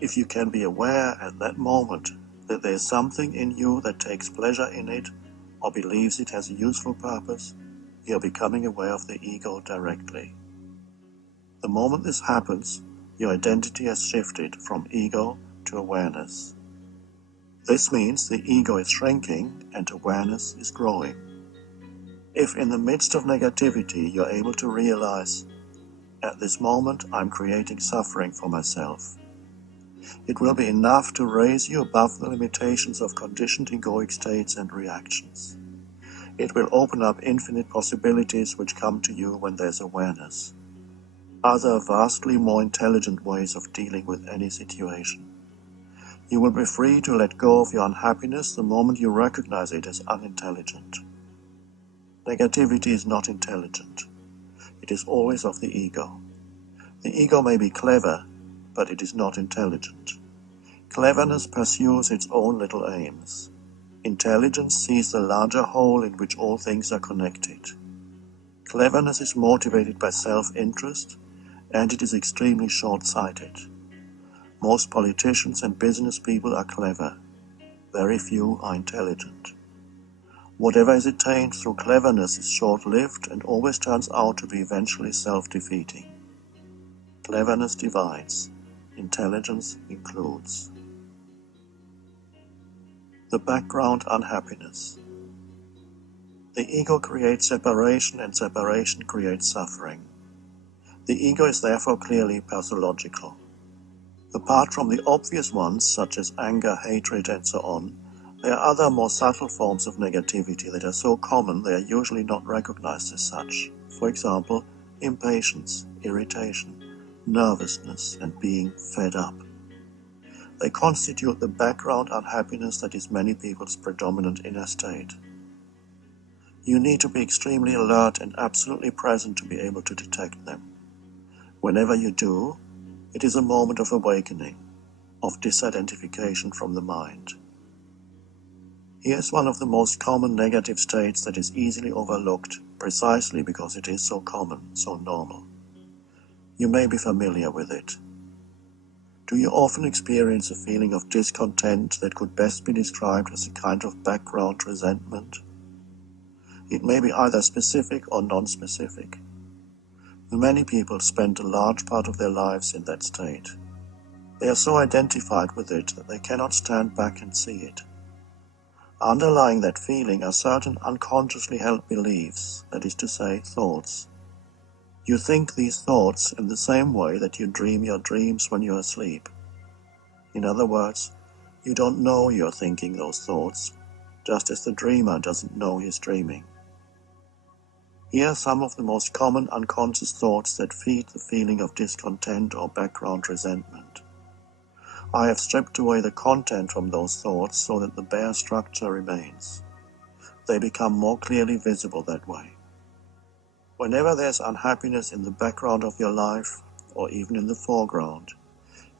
if you can be aware at that moment that there's something in you that takes pleasure in it, or believes it has a useful purpose, you're becoming aware of the ego directly. The moment this happens, your identity has shifted from ego to awareness. This means the ego is shrinking and awareness is growing. If in the midst of negativity you're able to realize, at this moment I'm creating suffering for myself, it will be enough to raise you above the limitations of conditioned egoic states and reactions. It will open up infinite possibilities which come to you when there's awareness. Other vastly more intelligent ways of dealing with any situation. You will be free to let go of your unhappiness the moment you recognize it as unintelligent. Negativity is not intelligent. It is always of the ego. The ego may be clever, but it is not intelligent. Cleverness pursues its own little aims. Intelligence sees the larger whole in which all things are connected. Cleverness is motivated by self-interest, and it is extremely short-sighted. Most politicians and business people are clever. Very few are intelligent. Whatever is attained through cleverness is short-lived and always turns out to be eventually self-defeating. Cleverness divides. Intelligence includes. The background unhappiness. The ego creates separation, and separation creates suffering. The ego is therefore clearly pathological. Apart from the obvious ones, such as anger, hatred, and so on, there are other more subtle forms of negativity that are so common they are usually not recognized as such. For example, impatience, irritation, nervousness, and being fed up. They constitute the background unhappiness that is many people's predominant inner state. You need to be extremely alert and absolutely present to be able to detect them. Whenever you do, it is a moment of awakening, of disidentification from the mind. Here's one of the most common negative states that is easily overlooked, precisely because it is so common, so normal. You may be familiar with it. Do you often experience a feeling of discontent that could best be described as a kind of background resentment? It may be either specific or non-specific. and many people spend a large part of their lives in that state. They are so identified with it that they cannot stand back and see it. Underlying that feeling are certain unconsciously held beliefs, that is to say, thoughts. You think these thoughts in the same way that you dream your dreams when you are asleep. In other words, you don't know you're thinking those thoughts, just as the dreamer doesn't know he's dreaming. Here are some of the most common unconscious thoughts that feed the feeling of discontent or background resentment. I have stripped away the content from those thoughts so that the bare structure remains. They become more clearly visible that way. Whenever there's unhappiness in the background of your life, or even in the foreground,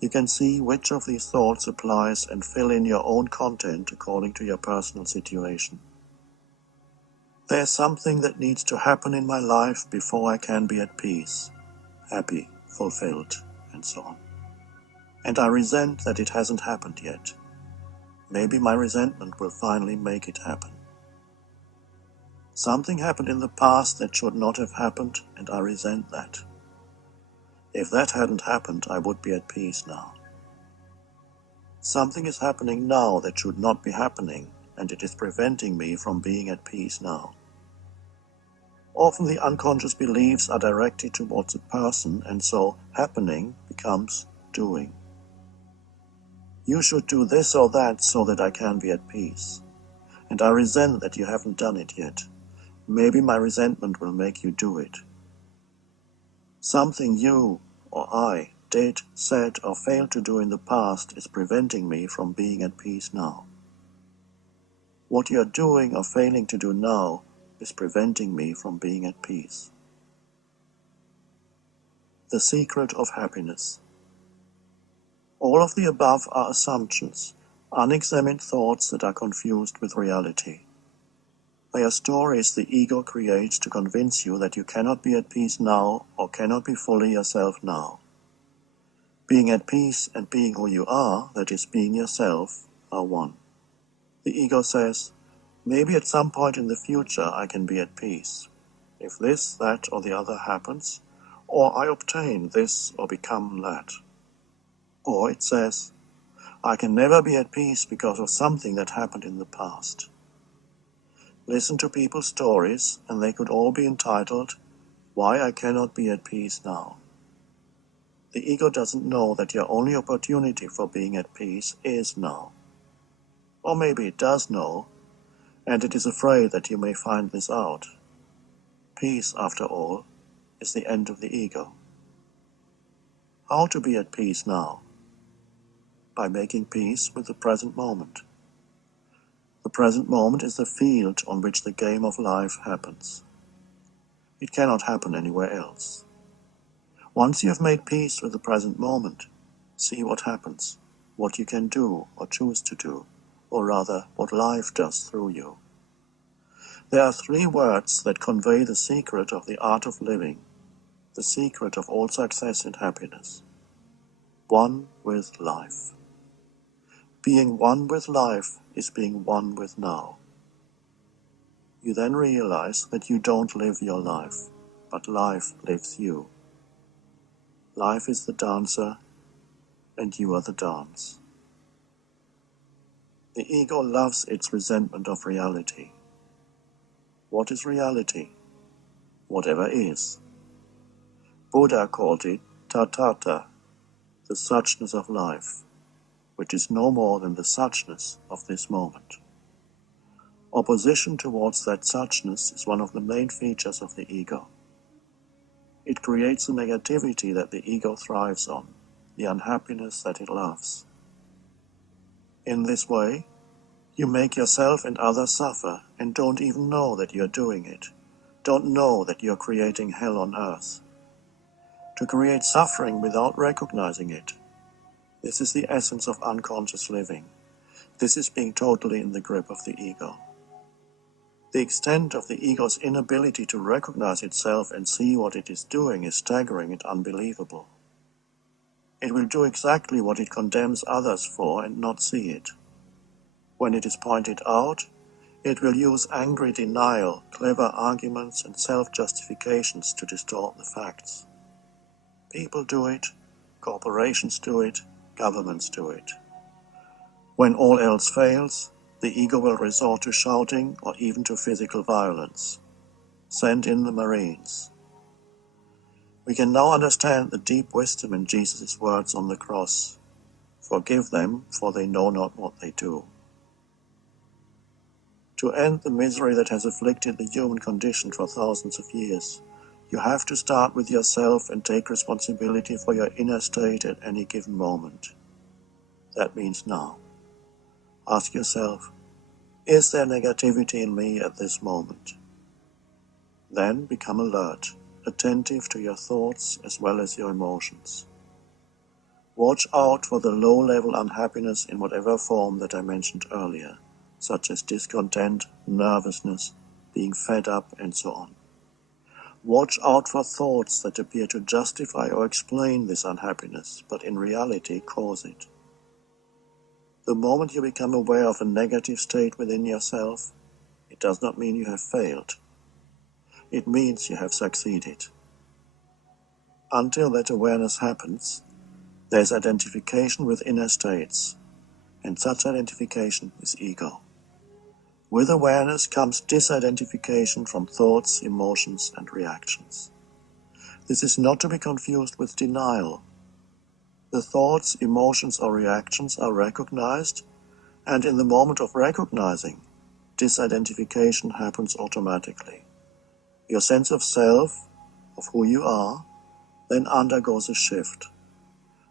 you can see which of these thoughts applies and fill in your own content according to your personal situation. There's something that needs to happen in my life before I can be at peace, happy, fulfilled, and so on. And I resent that it hasn't happened yet. Maybe my resentment will finally make it happen. Something happened in the past that should not have happened, and I resent that. If that hadn't happened, I would be at peace now. Something is happening now that should not be happening, and it is preventing me from being at peace now. Often the unconscious beliefs are directed towards a person, and so happening becomes doing. You should do this or that so that I can be at peace. And I resent that you haven't done it yet. Maybe my resentment will make you do it. Something you or I did, said, or failed to do in the past is preventing me from being at peace now. What you are doing or failing to do now is preventing me from being at peace. The secret of happiness. All of the above are assumptions, unexamined thoughts that are confused with reality. They are stories the ego creates to convince you that you cannot be at peace now or cannot be fully yourself now. Being at peace and being who you are, that is, being yourself, are one. The ego says, maybe at some point in the future I can be at peace, if this, that, or the other happens, or I obtain this or become that. Or it says, I can never be at peace because of something that happened in the past. Listen to people's stories, and they could all be entitled, Why I Cannot Be at Peace Now. The ego doesn't know that your only opportunity for being at peace is now. Or maybe it does know, and it is afraid that you may find this out. Peace, after all, is the end of the ego. How to be at peace now? By making peace with the present moment. The present moment is the field on which the game of life happens. It cannot happen anywhere else. Once you have made peace with the present moment, see what happens, what you can do or choose to do, or rather, what life does through you. There are 3 words that convey the secret of the art of living, the secret of all success and happiness. One with life. Being one with life is being one with now. You then realize that you don't live your life, but life lives you. Life is the dancer, and you are the dance. The ego loves its resentment of reality. What is reality? Whatever is. Buddha called it tathata, the suchness of life, which is no more than the suchness of this moment. Opposition towards that suchness is one of the main features of the ego. It creates the negativity that the ego thrives on, the unhappiness that it loves. In this way, you make yourself and others suffer and don't even know that you're doing it, don't know that you're creating hell on earth. To create suffering without recognizing it, this is the essence of unconscious living. This is being totally in the grip of the ego. The extent of the ego's inability to recognize itself and see what it is doing is staggering and unbelievable. It will do exactly what it condemns others for and not see it. When it is pointed out, It will use angry denial, clever arguments, and self-justifications to distort the facts. People do it, corporations do it, governments do it. When all else fails, the ego will resort to shouting or even to physical violence. Send in the Marines. We can now understand the deep wisdom in Jesus' words on the cross. Forgive them, for they know not what they do. To end the misery that has afflicted the human condition for thousands of years, you have to start with yourself and take responsibility for your inner state at any given moment. That means now. Ask yourself, is there negativity in me at this moment? Then become alert, attentive to your thoughts as well as your emotions. Watch out for the low-level unhappiness in whatever form that I mentioned earlier, such as discontent, nervousness, being fed up, and so on. Watch out for thoughts that appear to justify or explain this unhappiness, but in reality cause it. The moment you become aware of a negative state within yourself, it does not mean you have failed. It means you have succeeded. Until that awareness happens, there is identification with inner states, and such identification is ego. With awareness comes disidentification from thoughts, emotions, and reactions. This is not to be confused with denial. The thoughts, emotions, or reactions are recognized, and in the moment of recognizing, disidentification happens automatically. Your sense of self, of who you are, then undergoes a shift.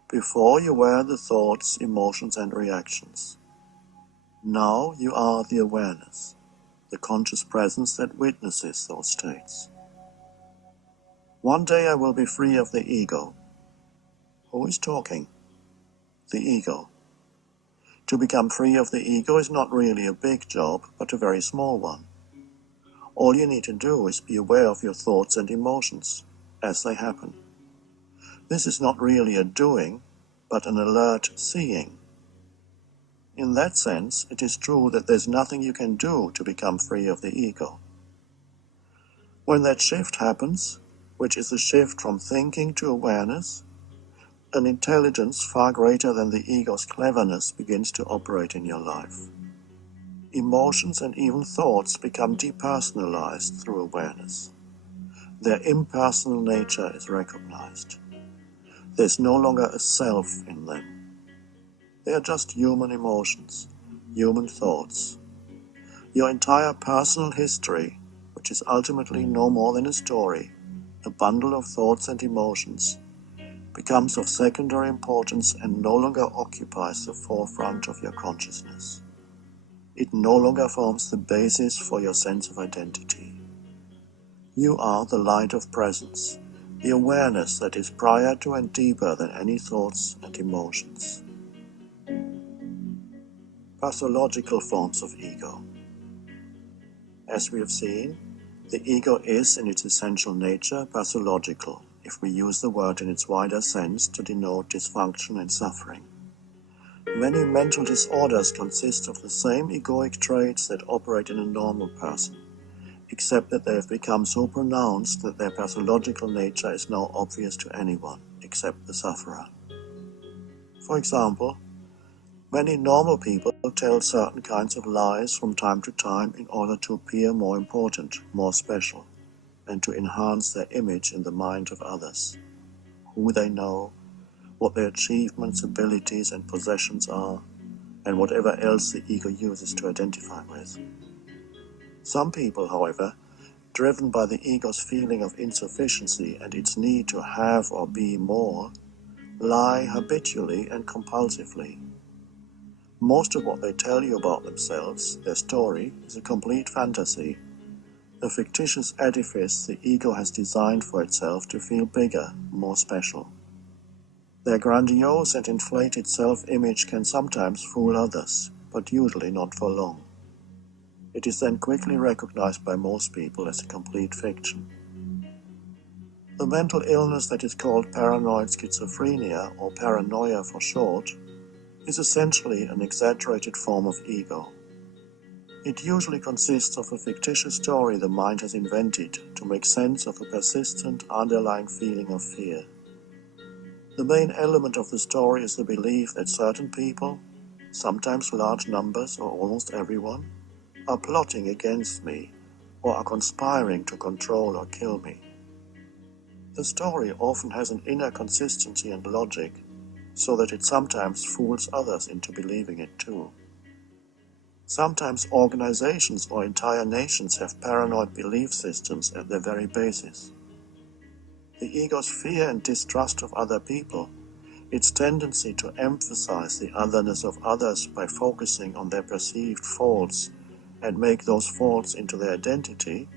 Before you were the thoughts, emotions, and reactions. Now you are the awareness, the conscious presence that witnesses those states. One day I will be free of the ego. Who is talking? The ego. To become free of the ego is not really a big job, but a very small one. All you need to do is be aware of your thoughts and emotions as they happen. This is not really a doing, but an alert seeing. In that sense, it is true that there's nothing you can do to become free of the ego. When that shift happens, which is a shift from thinking to awareness, an intelligence far greater than the ego's cleverness begins to operate in your life. Emotions and even thoughts become depersonalized through awareness. Their impersonal nature is recognized. There's no longer a self in them. They are just human emotions, human thoughts. Your entire personal history, which is ultimately no more than a story, a bundle of thoughts and emotions, becomes of secondary importance and no longer occupies the forefront of your consciousness. It no longer forms the basis for your sense of identity. You are the light of presence, the awareness that is prior to and deeper than any thoughts and emotions. Pathological forms of ego. As we have seen, the ego is, in its essential nature, pathological, if we use the word in its wider sense to denote dysfunction and suffering. Many mental disorders consist of the same egoic traits that operate in a normal person, except that they have become so pronounced that their pathological nature is now obvious to anyone, except the sufferer. For example, many normal people tell certain kinds of lies from time to time in order to appear more important, more special, and to enhance their image in the mind of others. Who they know, what their achievements, abilities, and possessions are, and whatever else the ego uses to identify with. Some people, however, driven by the ego's feeling of insufficiency and its need to have or be more, lie habitually and compulsively. Most of what they tell you about themselves, their story, is a complete fantasy, a fictitious edifice the ego has designed for itself to feel bigger, more special. Their grandiose and inflated self-image can sometimes fool others, but usually not for long. It is then quickly recognized by most people as a complete fiction. The mental illness that is called paranoid schizophrenia, or paranoia for short, is essentially an exaggerated form of ego. It usually consists of a fictitious story the mind has invented to make sense of a persistent underlying feeling of fear. The main element of the story is the belief that certain people, sometimes large numbers or almost everyone, are plotting against me or are conspiring to control or kill me. The story often has an inner consistency and logic, so that it sometimes fools others into believing it too. Sometimes organizations or entire nations have paranoid belief systems at their very basis. The ego's fear and distrust of other people, its tendency to emphasize the otherness of others by focusing on their perceived faults and make those faults into their identity,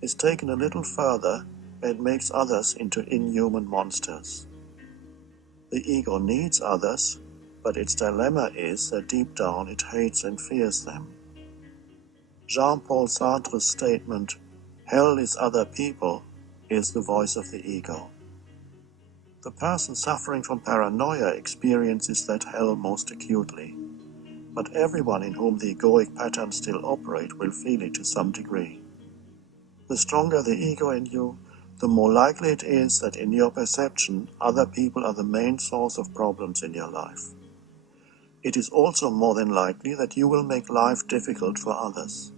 is taken a little further and makes others into inhuman monsters. The ego needs others, but its dilemma is that deep down it hates and fears them. Jean-Paul Sartre's statement, "Hell is other people," is the voice of the ego. The person suffering from paranoia experiences that hell most acutely, but everyone in whom the egoic patterns still operate will feel it to some degree. The stronger the ego in you, the more likely it is that in your perception, other people are the main source of problems in your life. It is also more than likely that you will make life difficult for others.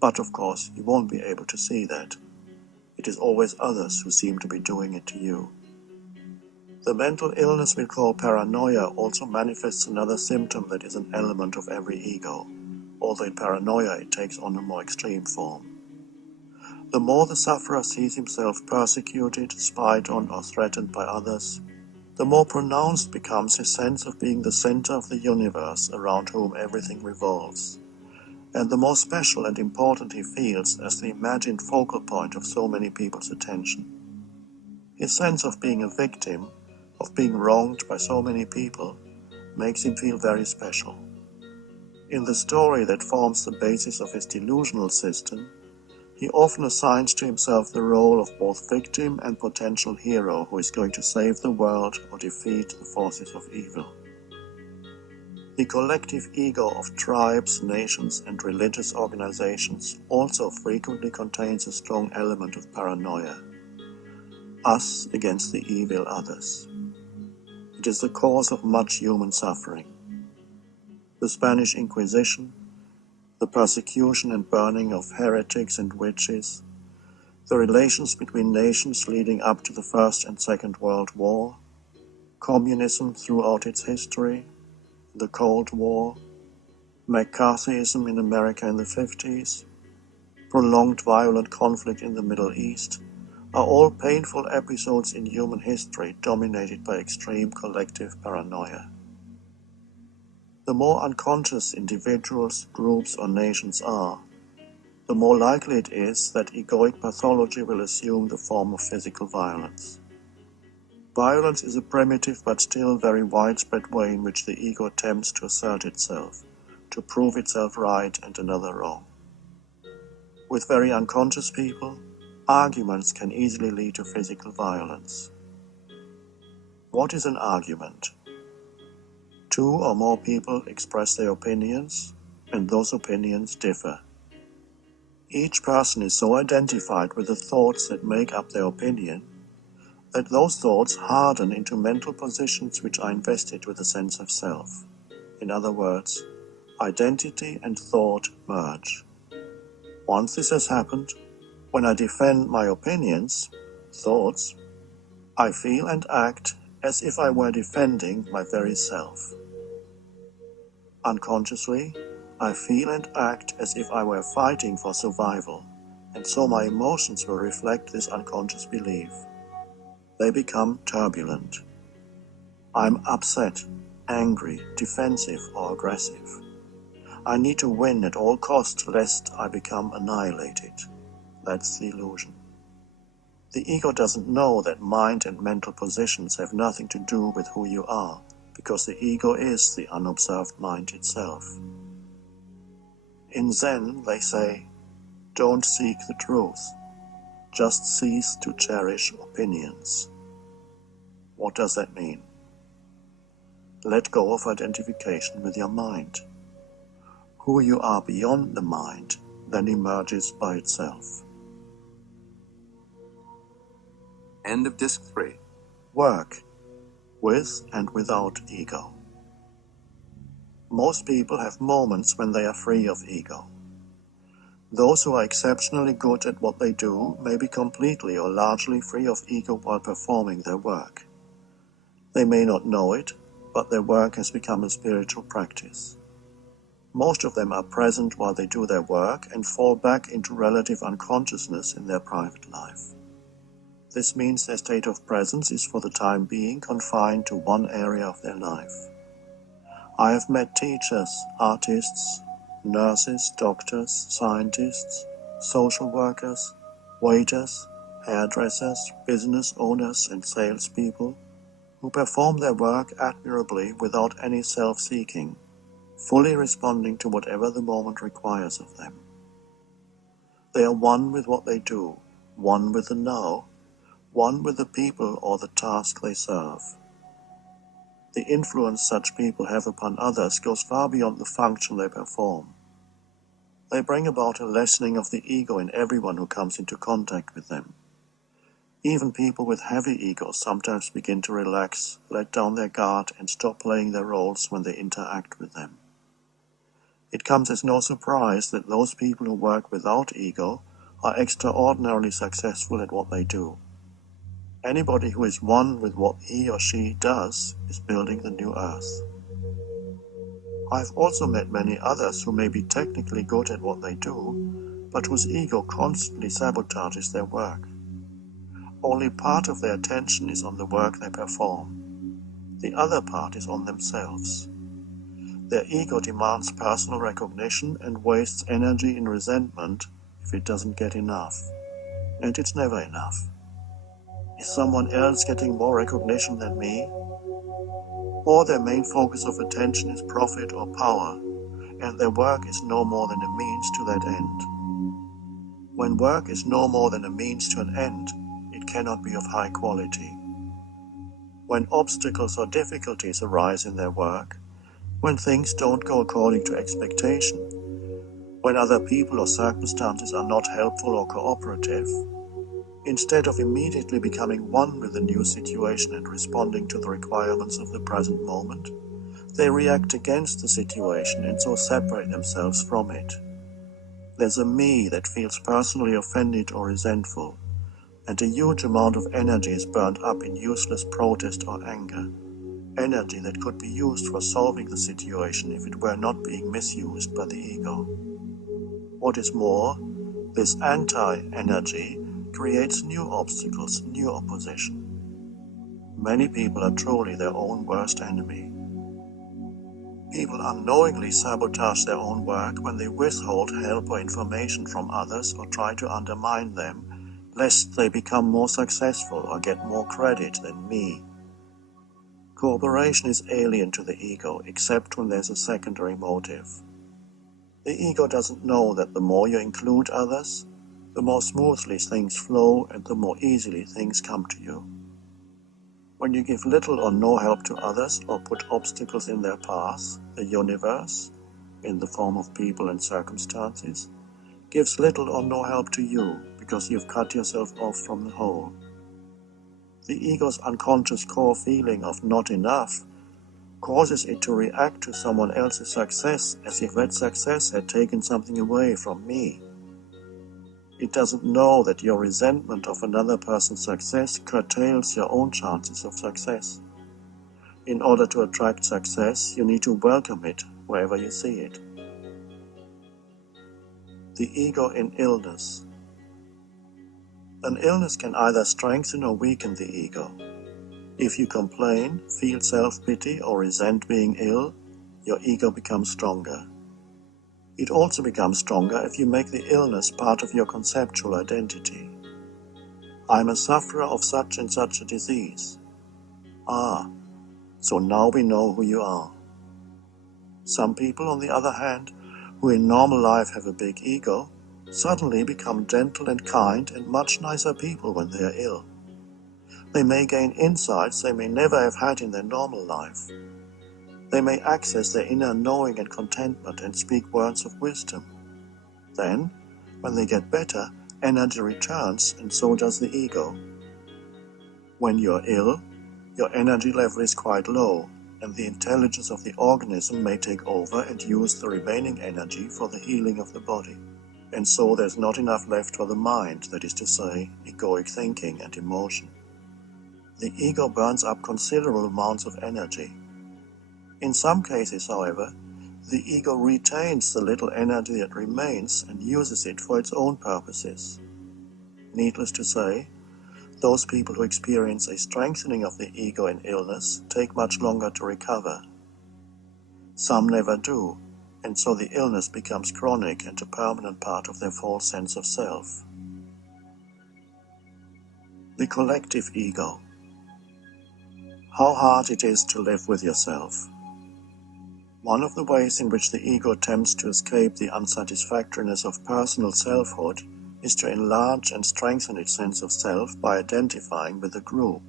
But of course, you won't be able to see that. It is always others who seem to be doing it to you. The mental illness we call paranoia also manifests another symptom that is an element of every ego, although in paranoia it takes on a more extreme form. The more the sufferer sees himself persecuted, spied on, or threatened by others, the more pronounced becomes his sense of being the center of the universe around whom everything revolves, and the more special and important he feels as the imagined focal point of so many people's attention. His sense of being a victim, of being wronged by so many people, makes him feel very special. In the story that forms the basis of his delusional system, he often assigns to himself the role of both victim and potential hero who is going to save the world or defeat the forces of evil. The collective ego of tribes, nations, and religious organizations also frequently contains a strong element of paranoia. Us against the evil others. It is the cause of much human suffering. The Spanish Inquisition, the persecution and burning of heretics and witches, the relations between nations leading up to the First and Second World War, communism throughout its history, the Cold War, McCarthyism in America in the 50s, prolonged violent conflict in the Middle East, are all painful episodes in human history dominated by extreme collective paranoia. The more unconscious individuals, groups, or nations are, the more likely it is that egoic pathology will assume the form of physical violence. Violence is a primitive but still very widespread way in which the ego attempts to assert itself, to prove itself right and another wrong. With very unconscious people, arguments can easily lead to physical violence. What is an argument? Two or more people express their opinions, and those opinions differ. Each person is so identified with the thoughts that make up their opinion that those thoughts harden into mental positions which are invested with a sense of self. In other words, identity and thought merge. Once this has happened, when I defend my opinions, thoughts, I feel and act as if I were defending my very self. Unconsciously, I feel and act as if I were fighting for survival, and so my emotions will reflect this unconscious belief. They become turbulent. I'm upset, angry, defensive, or aggressive. I need to win at all costs lest I become annihilated. That's the illusion. The ego doesn't know that mind and mental positions have nothing to do with who you are, because the ego is the unobserved mind itself. In Zen, they say, don't seek the truth, just cease to cherish opinions. What does that mean? Let go of identification with your mind. Who you are beyond the mind then emerges by itself. End of Disc 3. Work, with and without ego. Most people have moments when they are free of ego. Those who are exceptionally good at what they do may be completely or largely free of ego while performing their work. They may not know it, but their work has become a spiritual practice. Most of them are present while they do their work and fall back into relative unconsciousness in their private life. This means their state of presence is for the time being confined to one area of their life. I have met teachers, artists, nurses, doctors, scientists, social workers, waiters, hairdressers, business owners, and salespeople who perform their work admirably without any self-seeking, fully responding to whatever the moment requires of them. They are one with what they do, one with the now, one with the people or the task they serve. The influence such people have upon others goes far beyond the function they perform. They bring about a lessening of the ego in everyone who comes into contact with them. Even people with heavy egos sometimes begin to relax, let down their guard, and stop playing their roles when they interact with them. It comes as no surprise that those people who work without ego are extraordinarily successful at what they do. Anybody who is one with what he or she does is building the new earth. I've also met many others who may be technically good at what they do, but whose ego constantly sabotages their work. Only part of their attention is on the work they perform. The other part is on themselves. Their ego demands personal recognition and wastes energy in resentment if it doesn't get enough. And it's never enough. Is someone else getting more recognition than me? Or their main focus of attention is profit or power, and their work is no more than a means to that end. When work is no more than a means to an end, it cannot be of high quality. When obstacles or difficulties arise in their work, when things don't go according to expectation, when other people or circumstances are not helpful or cooperative, instead of immediately becoming one with the new situation and responding to the requirements of the present moment, they react against the situation and so separate themselves from it. There's a me that feels personally offended or resentful, and a huge amount of energy is burnt up in useless protest or anger, energy that could be used for solving the situation if it were not being misused by the ego. What is more, this anti-energy creates new obstacles, new opposition. Many people are truly their own worst enemy. People unknowingly sabotage their own work when they withhold help or information from others or try to undermine them, lest they become more successful or get more credit than me. Cooperation is alien to the ego, except when there's a secondary motive. The ego doesn't know that the more you include others, the more smoothly things flow and the more easily things come to you. When you give little or no help to others or put obstacles in their path, the universe, in the form of people and circumstances, gives little or no help to you because you've cut yourself off from the whole. The ego's unconscious core feeling of not enough causes it to react to someone else's success as if that success had taken something away from me. It doesn't know that your resentment of another person's success curtails your own chances of success. In order to attract success, you need to welcome it wherever you see it. The ego in illness. An illness can either strengthen or weaken the ego. If you complain, feel self-pity, or resent being ill, your ego becomes stronger. It also becomes stronger if you make the illness part of your conceptual identity. I'm a sufferer of such and such a disease. Ah, so now we know who you are. Some people, on the other hand, who in normal life have a big ego, suddenly become gentle and kind and much nicer people when they are ill. They may gain insights they may never have had in their normal life. They may access their inner knowing and contentment and speak words of wisdom. Then, when they get better, energy returns, and so does the ego. When you're ill, your energy level is quite low, and the intelligence of the organism may take over and use the remaining energy for the healing of the body. And so there's not enough left for the mind, that is to say, egoic thinking and emotion. The ego burns up considerable amounts of energy. In some cases, however, the ego retains the little energy that remains and uses it for its own purposes. Needless to say, those people who experience a strengthening of the ego in illness take much longer to recover. Some never do, and so the illness becomes chronic and a permanent part of their false sense of self. The collective ego. How hard it is to live with yourself. One of the ways in which the ego attempts to escape the unsatisfactoriness of personal selfhood is to enlarge and strengthen its sense of self by identifying with a group,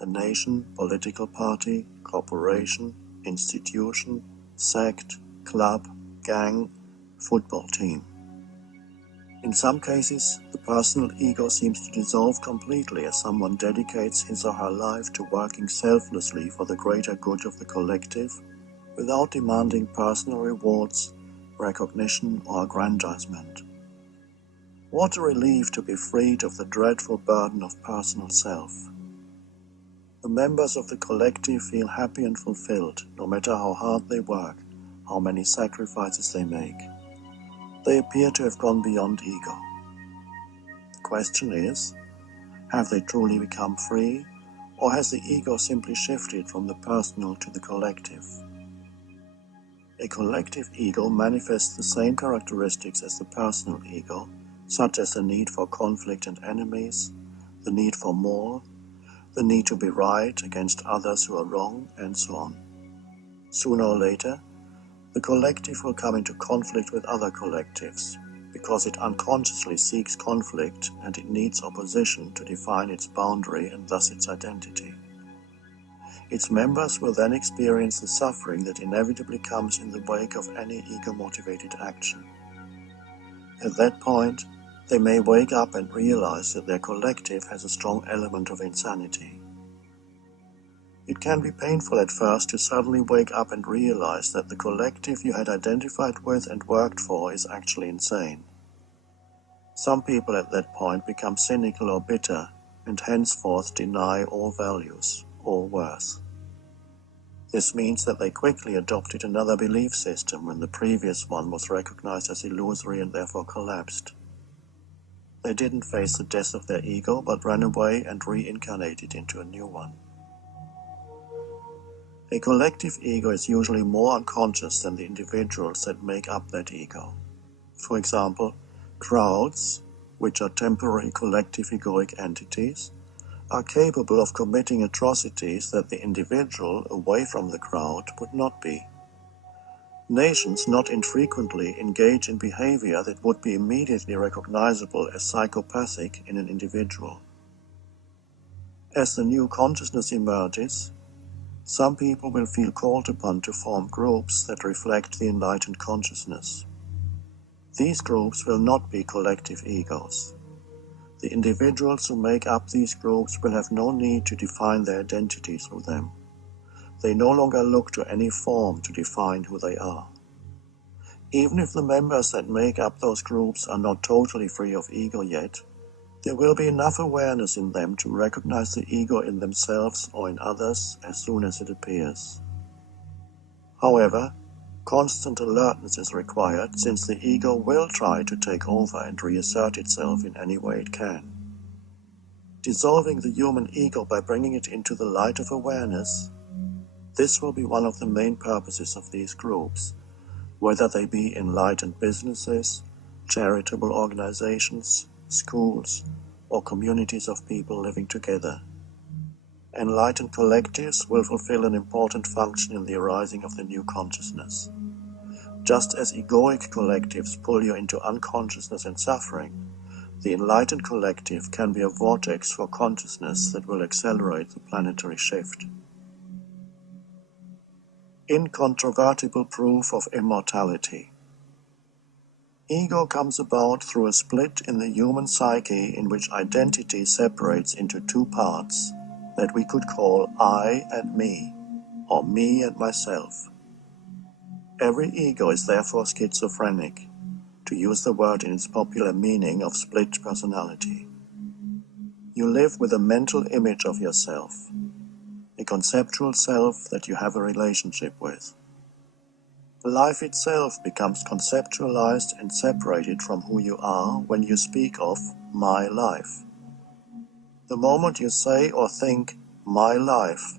a nation, political party, corporation, institution, sect, club, gang, football team. In some cases, the personal ego seems to dissolve completely as someone dedicates his or her life to working selflessly for the greater good of the collective, without demanding personal rewards, recognition, or aggrandizement. What a relief to be freed of the dreadful burden of personal self. The members of the collective feel happy and fulfilled, no matter how hard they work, how many sacrifices they make. They appear to have gone beyond ego. The question is, have they truly become free, or has the ego simply shifted from the personal to the collective? A collective ego manifests the same characteristics as the personal ego, such as the need for conflict and enemies, the need for more, the need to be right against others who are wrong, and so on. Sooner or later, the collective will come into conflict with other collectives, because it unconsciously seeks conflict and it needs opposition to define its boundary and thus its identity. Its members will then experience the suffering that inevitably comes in the wake of any ego-motivated action. At that point, they may wake up and realize that their collective has a strong element of insanity. It can be painful at first to suddenly wake up and realize that the collective you had identified with and worked for is actually insane. Some people at that point become cynical or bitter and henceforth deny all values, all worth. This means that they quickly adopted another belief system when the previous one was recognized as illusory and therefore collapsed. They didn't face the death of their ego, but ran away and reincarnated into a new one. A collective ego is usually more unconscious than the individuals that make up that ego. For example, crowds, which are temporary collective egoic entities, are capable of committing atrocities that the individual away from the crowd would not be. Nations not infrequently engage in behavior that would be immediately recognizable as psychopathic in an individual. As the new consciousness emerges, some people will feel called upon to form groups that reflect the enlightened consciousness. These groups will not be collective egos. The individuals who make up these groups will have no need to define their identity through them. They no longer look to any form to define who they are. Even if the members that make up those groups are not totally free of ego yet, there will be enough awareness in them to recognize the ego in themselves or in others as soon as it appears. However, constant alertness is required, since the ego will try to take over and reassert itself in any way it can. Dissolving the human ego by bringing it into the light of awareness, this will be one of the main purposes of these groups, whether they be enlightened businesses, charitable organizations, schools, or communities of people living together. Enlightened collectives will fulfill an important function in the arising of the new consciousness. Just as egoic collectives pull you into unconsciousness and suffering, the enlightened collective can be a vortex for consciousness that will accelerate the planetary shift. Incontrovertible proof of immortality. Ego comes about through a split in the human psyche in which identity separates into two parts that we could call I and me, or me and myself. Every ego is therefore schizophrenic, to use the word in its popular meaning of split personality. You live with a mental image of yourself, a conceptual self that you have a relationship with. Life itself becomes conceptualized and separated from who you are when you speak of my life. The moment you say or think my life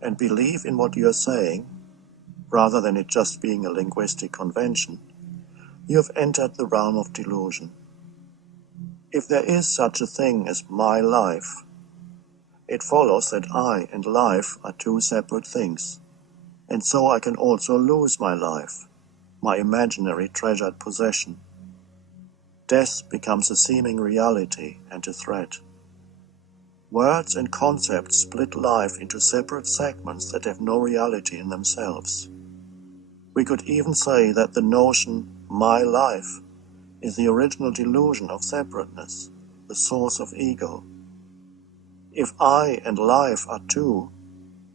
and believe in what you are saying, rather than it just being a linguistic convention, you have entered the realm of delusion. If there is such a thing as my life, it follows that I and life are two separate things. And so I can also lose my life, my imaginary treasured possession. Death becomes a seeming reality and a threat. Words and concepts split life into separate segments that have no reality in themselves. We could even say that the notion, my life, is the original delusion of separateness, the source of ego. If I and life are two,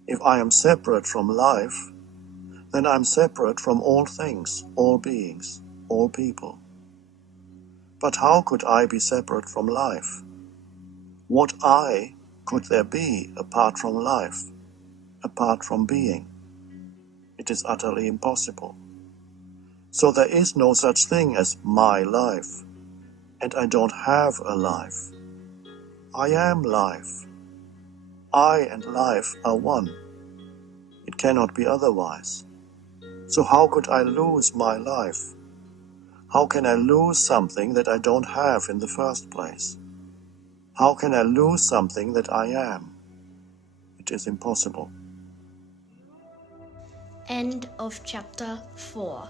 if I am separate from life, then I am separate from all things, all beings, all people. But how could I be separate from life? What I could there be apart from life, apart from being? It is utterly impossible. So there is no such thing as my life, and I don't have a life. I am life. I and life are one. It cannot be otherwise. So how could I lose my life? How can I lose something that I don't have in the first place? How can I lose something that I am? It is impossible. End of chapter 4.